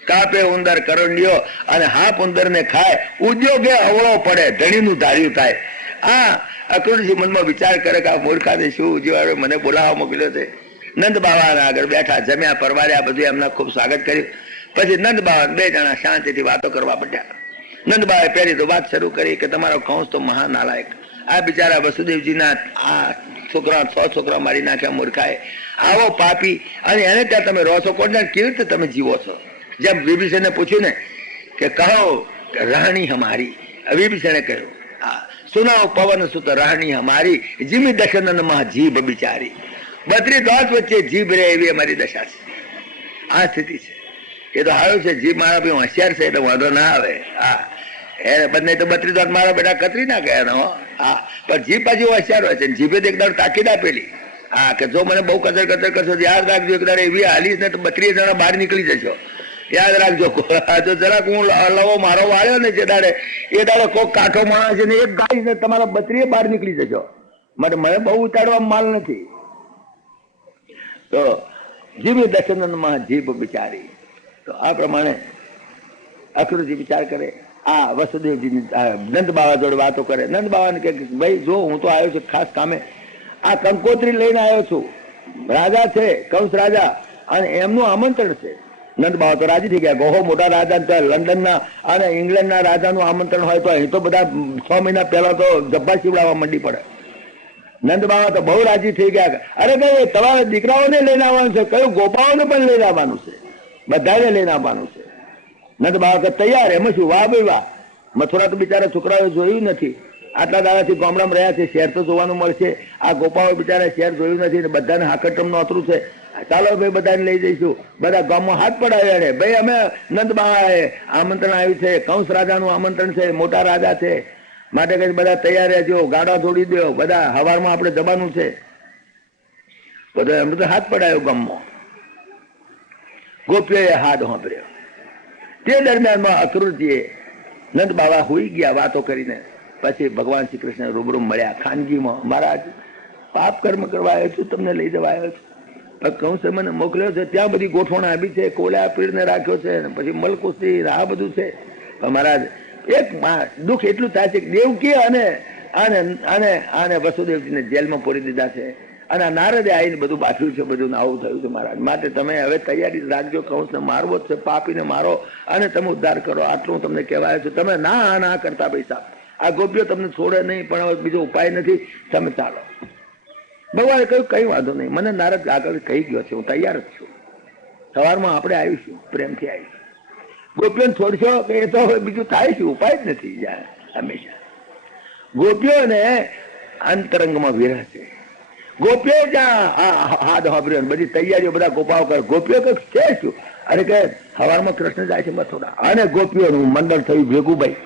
કાપે ઉંદર કરંડિયો અને હાપ ઉંદર ને ખાય. ઉદ્યોગે અવળો પડે, ધણીનું ધાર્યું થાય. આ અક્રૂરજી મનમાં વિચાર કરે કે આ મૂર્ખાને શું ઉજવાડો, મને બોલાવવા મોકલ્યો છે. નંદ બાબાના આગળ બેઠા, જમ્યા, પરવાર્યા, બધું એમના ખૂબ સ્વાગત કર્યું. પછી નંદ બાબા બે જણા શાંતિથી વાતો કરવા પડ્યા. નંદ બાબાએ પહેલી તો વાત શરૂ કરી કે તમારો કંસ તો મહા નાલાયક. આ બિચારા વસુદેવજીના આ છોકરા 100 છોકરા મારી નાખ્યા મૂર્ખાએ. આવો પાપી, અને એને ત્યાં તમે રહો છો, કોણ કેવી રીતે તમે જીવો છો? જેમ વિભીષણે પૂછ્યું ને કે કહો રાણી હમારી, વિભીષણે કહ્યું હા સુનાઓ પવન સુત રાણી હમારી, જીમી દશન માં જીભ બિચારી. 32 દાંત વચ્ચે જીભ રહે એવી અમારી દશા છે. આ સ્થિતિ છે. એ તો સારું છે, જીભ મારા બી હોશિયાર છે એટલે વાંધો ના આવે. હા એને બંને તો 32 દાંત મારા બેટા કતરી ના ગયા. હા પણ જીભ પાછી હોશિયાર હોય છે. જીભે એક દાડ તાકીદ આપેલી, હા કે જો મને બહુ કચર કચર કરશો યાદ રાખજો, એક દાડે એવી હાલીશ ને તો 32 જણા બહાર નીકળી જશો. યાદ રાખજો. જો જરાક હું લવો મારો વાળ્યો ને જે દાડે, એ દાડે કોઈક કાંઠો માણસ છે ને એક ગાડી ને તમારા 32 બહાર નીકળી જશો. માટે મને બહુ ઉતારવા માલ નથી. તો જીભ દશન માં જીભ બિચારી. તો આ પ્રમાણે અક્રૂરજી વિચાર કરે. આ વસુદેવજી નંદ બાબા જોડે વાતો કરે. નંદ બાબાને કે ભાઈ જો હું તો આવ્યો છું ખાસ કામે, આ કંકોત્રી લઈને આવ્યો છું. રાજા છે કંસ રાજા, અને એમનું આમંત્રણ છે. નંદ બાબા તો રાજી થઈ ગયા. ગોહો મોટા રાજા લંડનના અને ઇંગ્લેન્ડના રાજાનું આમંત્રણ હોય તો અહીં તો બધા 6 મહિના પહેલા તો જબ્બા સીવડાવવા માંડી પડે. નંદ બાબા તો બહુ રાજી થઈ ગયા. અરે કઈ તમારા દીકરાઓને લઈને આવવાનું છે, કયું ગોપાઓને પણ લઈને આવવાનું છે, બધાને લઈને આવવાનું છે. નંદ બાબા કે તૈયાર. એમાં શું? વાહ ભાઈ વાહ. મથુરા તો બિચારા છોકરાઓ જોયું નથી. આટલા દાડાથી ગામડામાં રહ્યા છે, શહેર તો જોવાનું મળશે. આ ગોપાઓ બિચારા શહેર જોયું નથી ને બધાને હાકટમ નું અતરું છે. ચાલો ભાઈ બધાને લઈ જઈશું. બધા ગામમાં હાથ પડાવ્યા ને ભાઈ અમે નંદ બાબાએ આમંત્રણ આવ્યું છે, કંસ રાજાનું આમંત્રણ છે, મોટા રાજા છે, માટે કઈ બધા તૈયાર રહેજો, ગાડા છોડી દો, બધા હવારમાં આપણે જવાનું છે. બધા એમ બધું હાથ પડાયો ગામમાં. ગોપીઓએ હાથ સાંભળ્યો. તે દરમિયાનમાં અક્રૂરજીએ નંદ બાબા હોઈ ગયા વાતો કરીને. પછી ભગવાન શ્રી કૃષ્ણ રૂબરૂ મળ્યા ખાનગીમાં. મહારાજ પાપ કર્મ કરવા આવ્યો છું, તમને લઈ જવા આવ્યો છું. કંસે મને મોકલ્યો છે, ત્યાં બધી ગોઠવણ આપી છે, કોળા પીરને રાખ્યો છે, પછી મલકુસ્તી આ બધું છે. મહારાજ એક દુઃખ એટલું થાય છે કે દેવકી અને વસુદેવજીને જેલમાં પૂરી દીધા છે, અને નારદે આવીને બધું બાથ્યું છે, બધું આવું થયું છે મહારાજ. માટે તમે હવે તૈયારી રાખજો, કંસને મારવો જ છે, પાપીને મારો અને તમે ઉદ્ધાર કરો. આટલું તમને કહેવાય છે. તમે ના કરતા ભાઈ સાહેબ. આ ગોપીઓ તમને છોડે નહીં, પણ હવે બીજો ઉપાય નથી, તમે ચાલો. ભગવાને કહ્યું કઈ વાંધો નહીં, મને નારદ આગળ કહી ગયો છે, હું તૈયાર જ છું. સવારમાં આપણે આવીશું, પ્રેમથી આવીશું. ગોપીઓને છોડશો કે એ તો હવે બીજું થાય છે, ઉપાય જ નથી. હંમેશા ગોપીઓને અંતરંગમાં વિરહ છે. ગોપીઓ જ્યાં હાથ વાપર્યો બધી તૈયારીઓ બધા ગોપાઓ કરે. ગોપીઓ કઈક છે શું? અરે કે સવારમાં કૃષ્ણ જાય છે મથુરા, અને ગોપીઓનું મંડળ થયું ભેગું ભાઈ.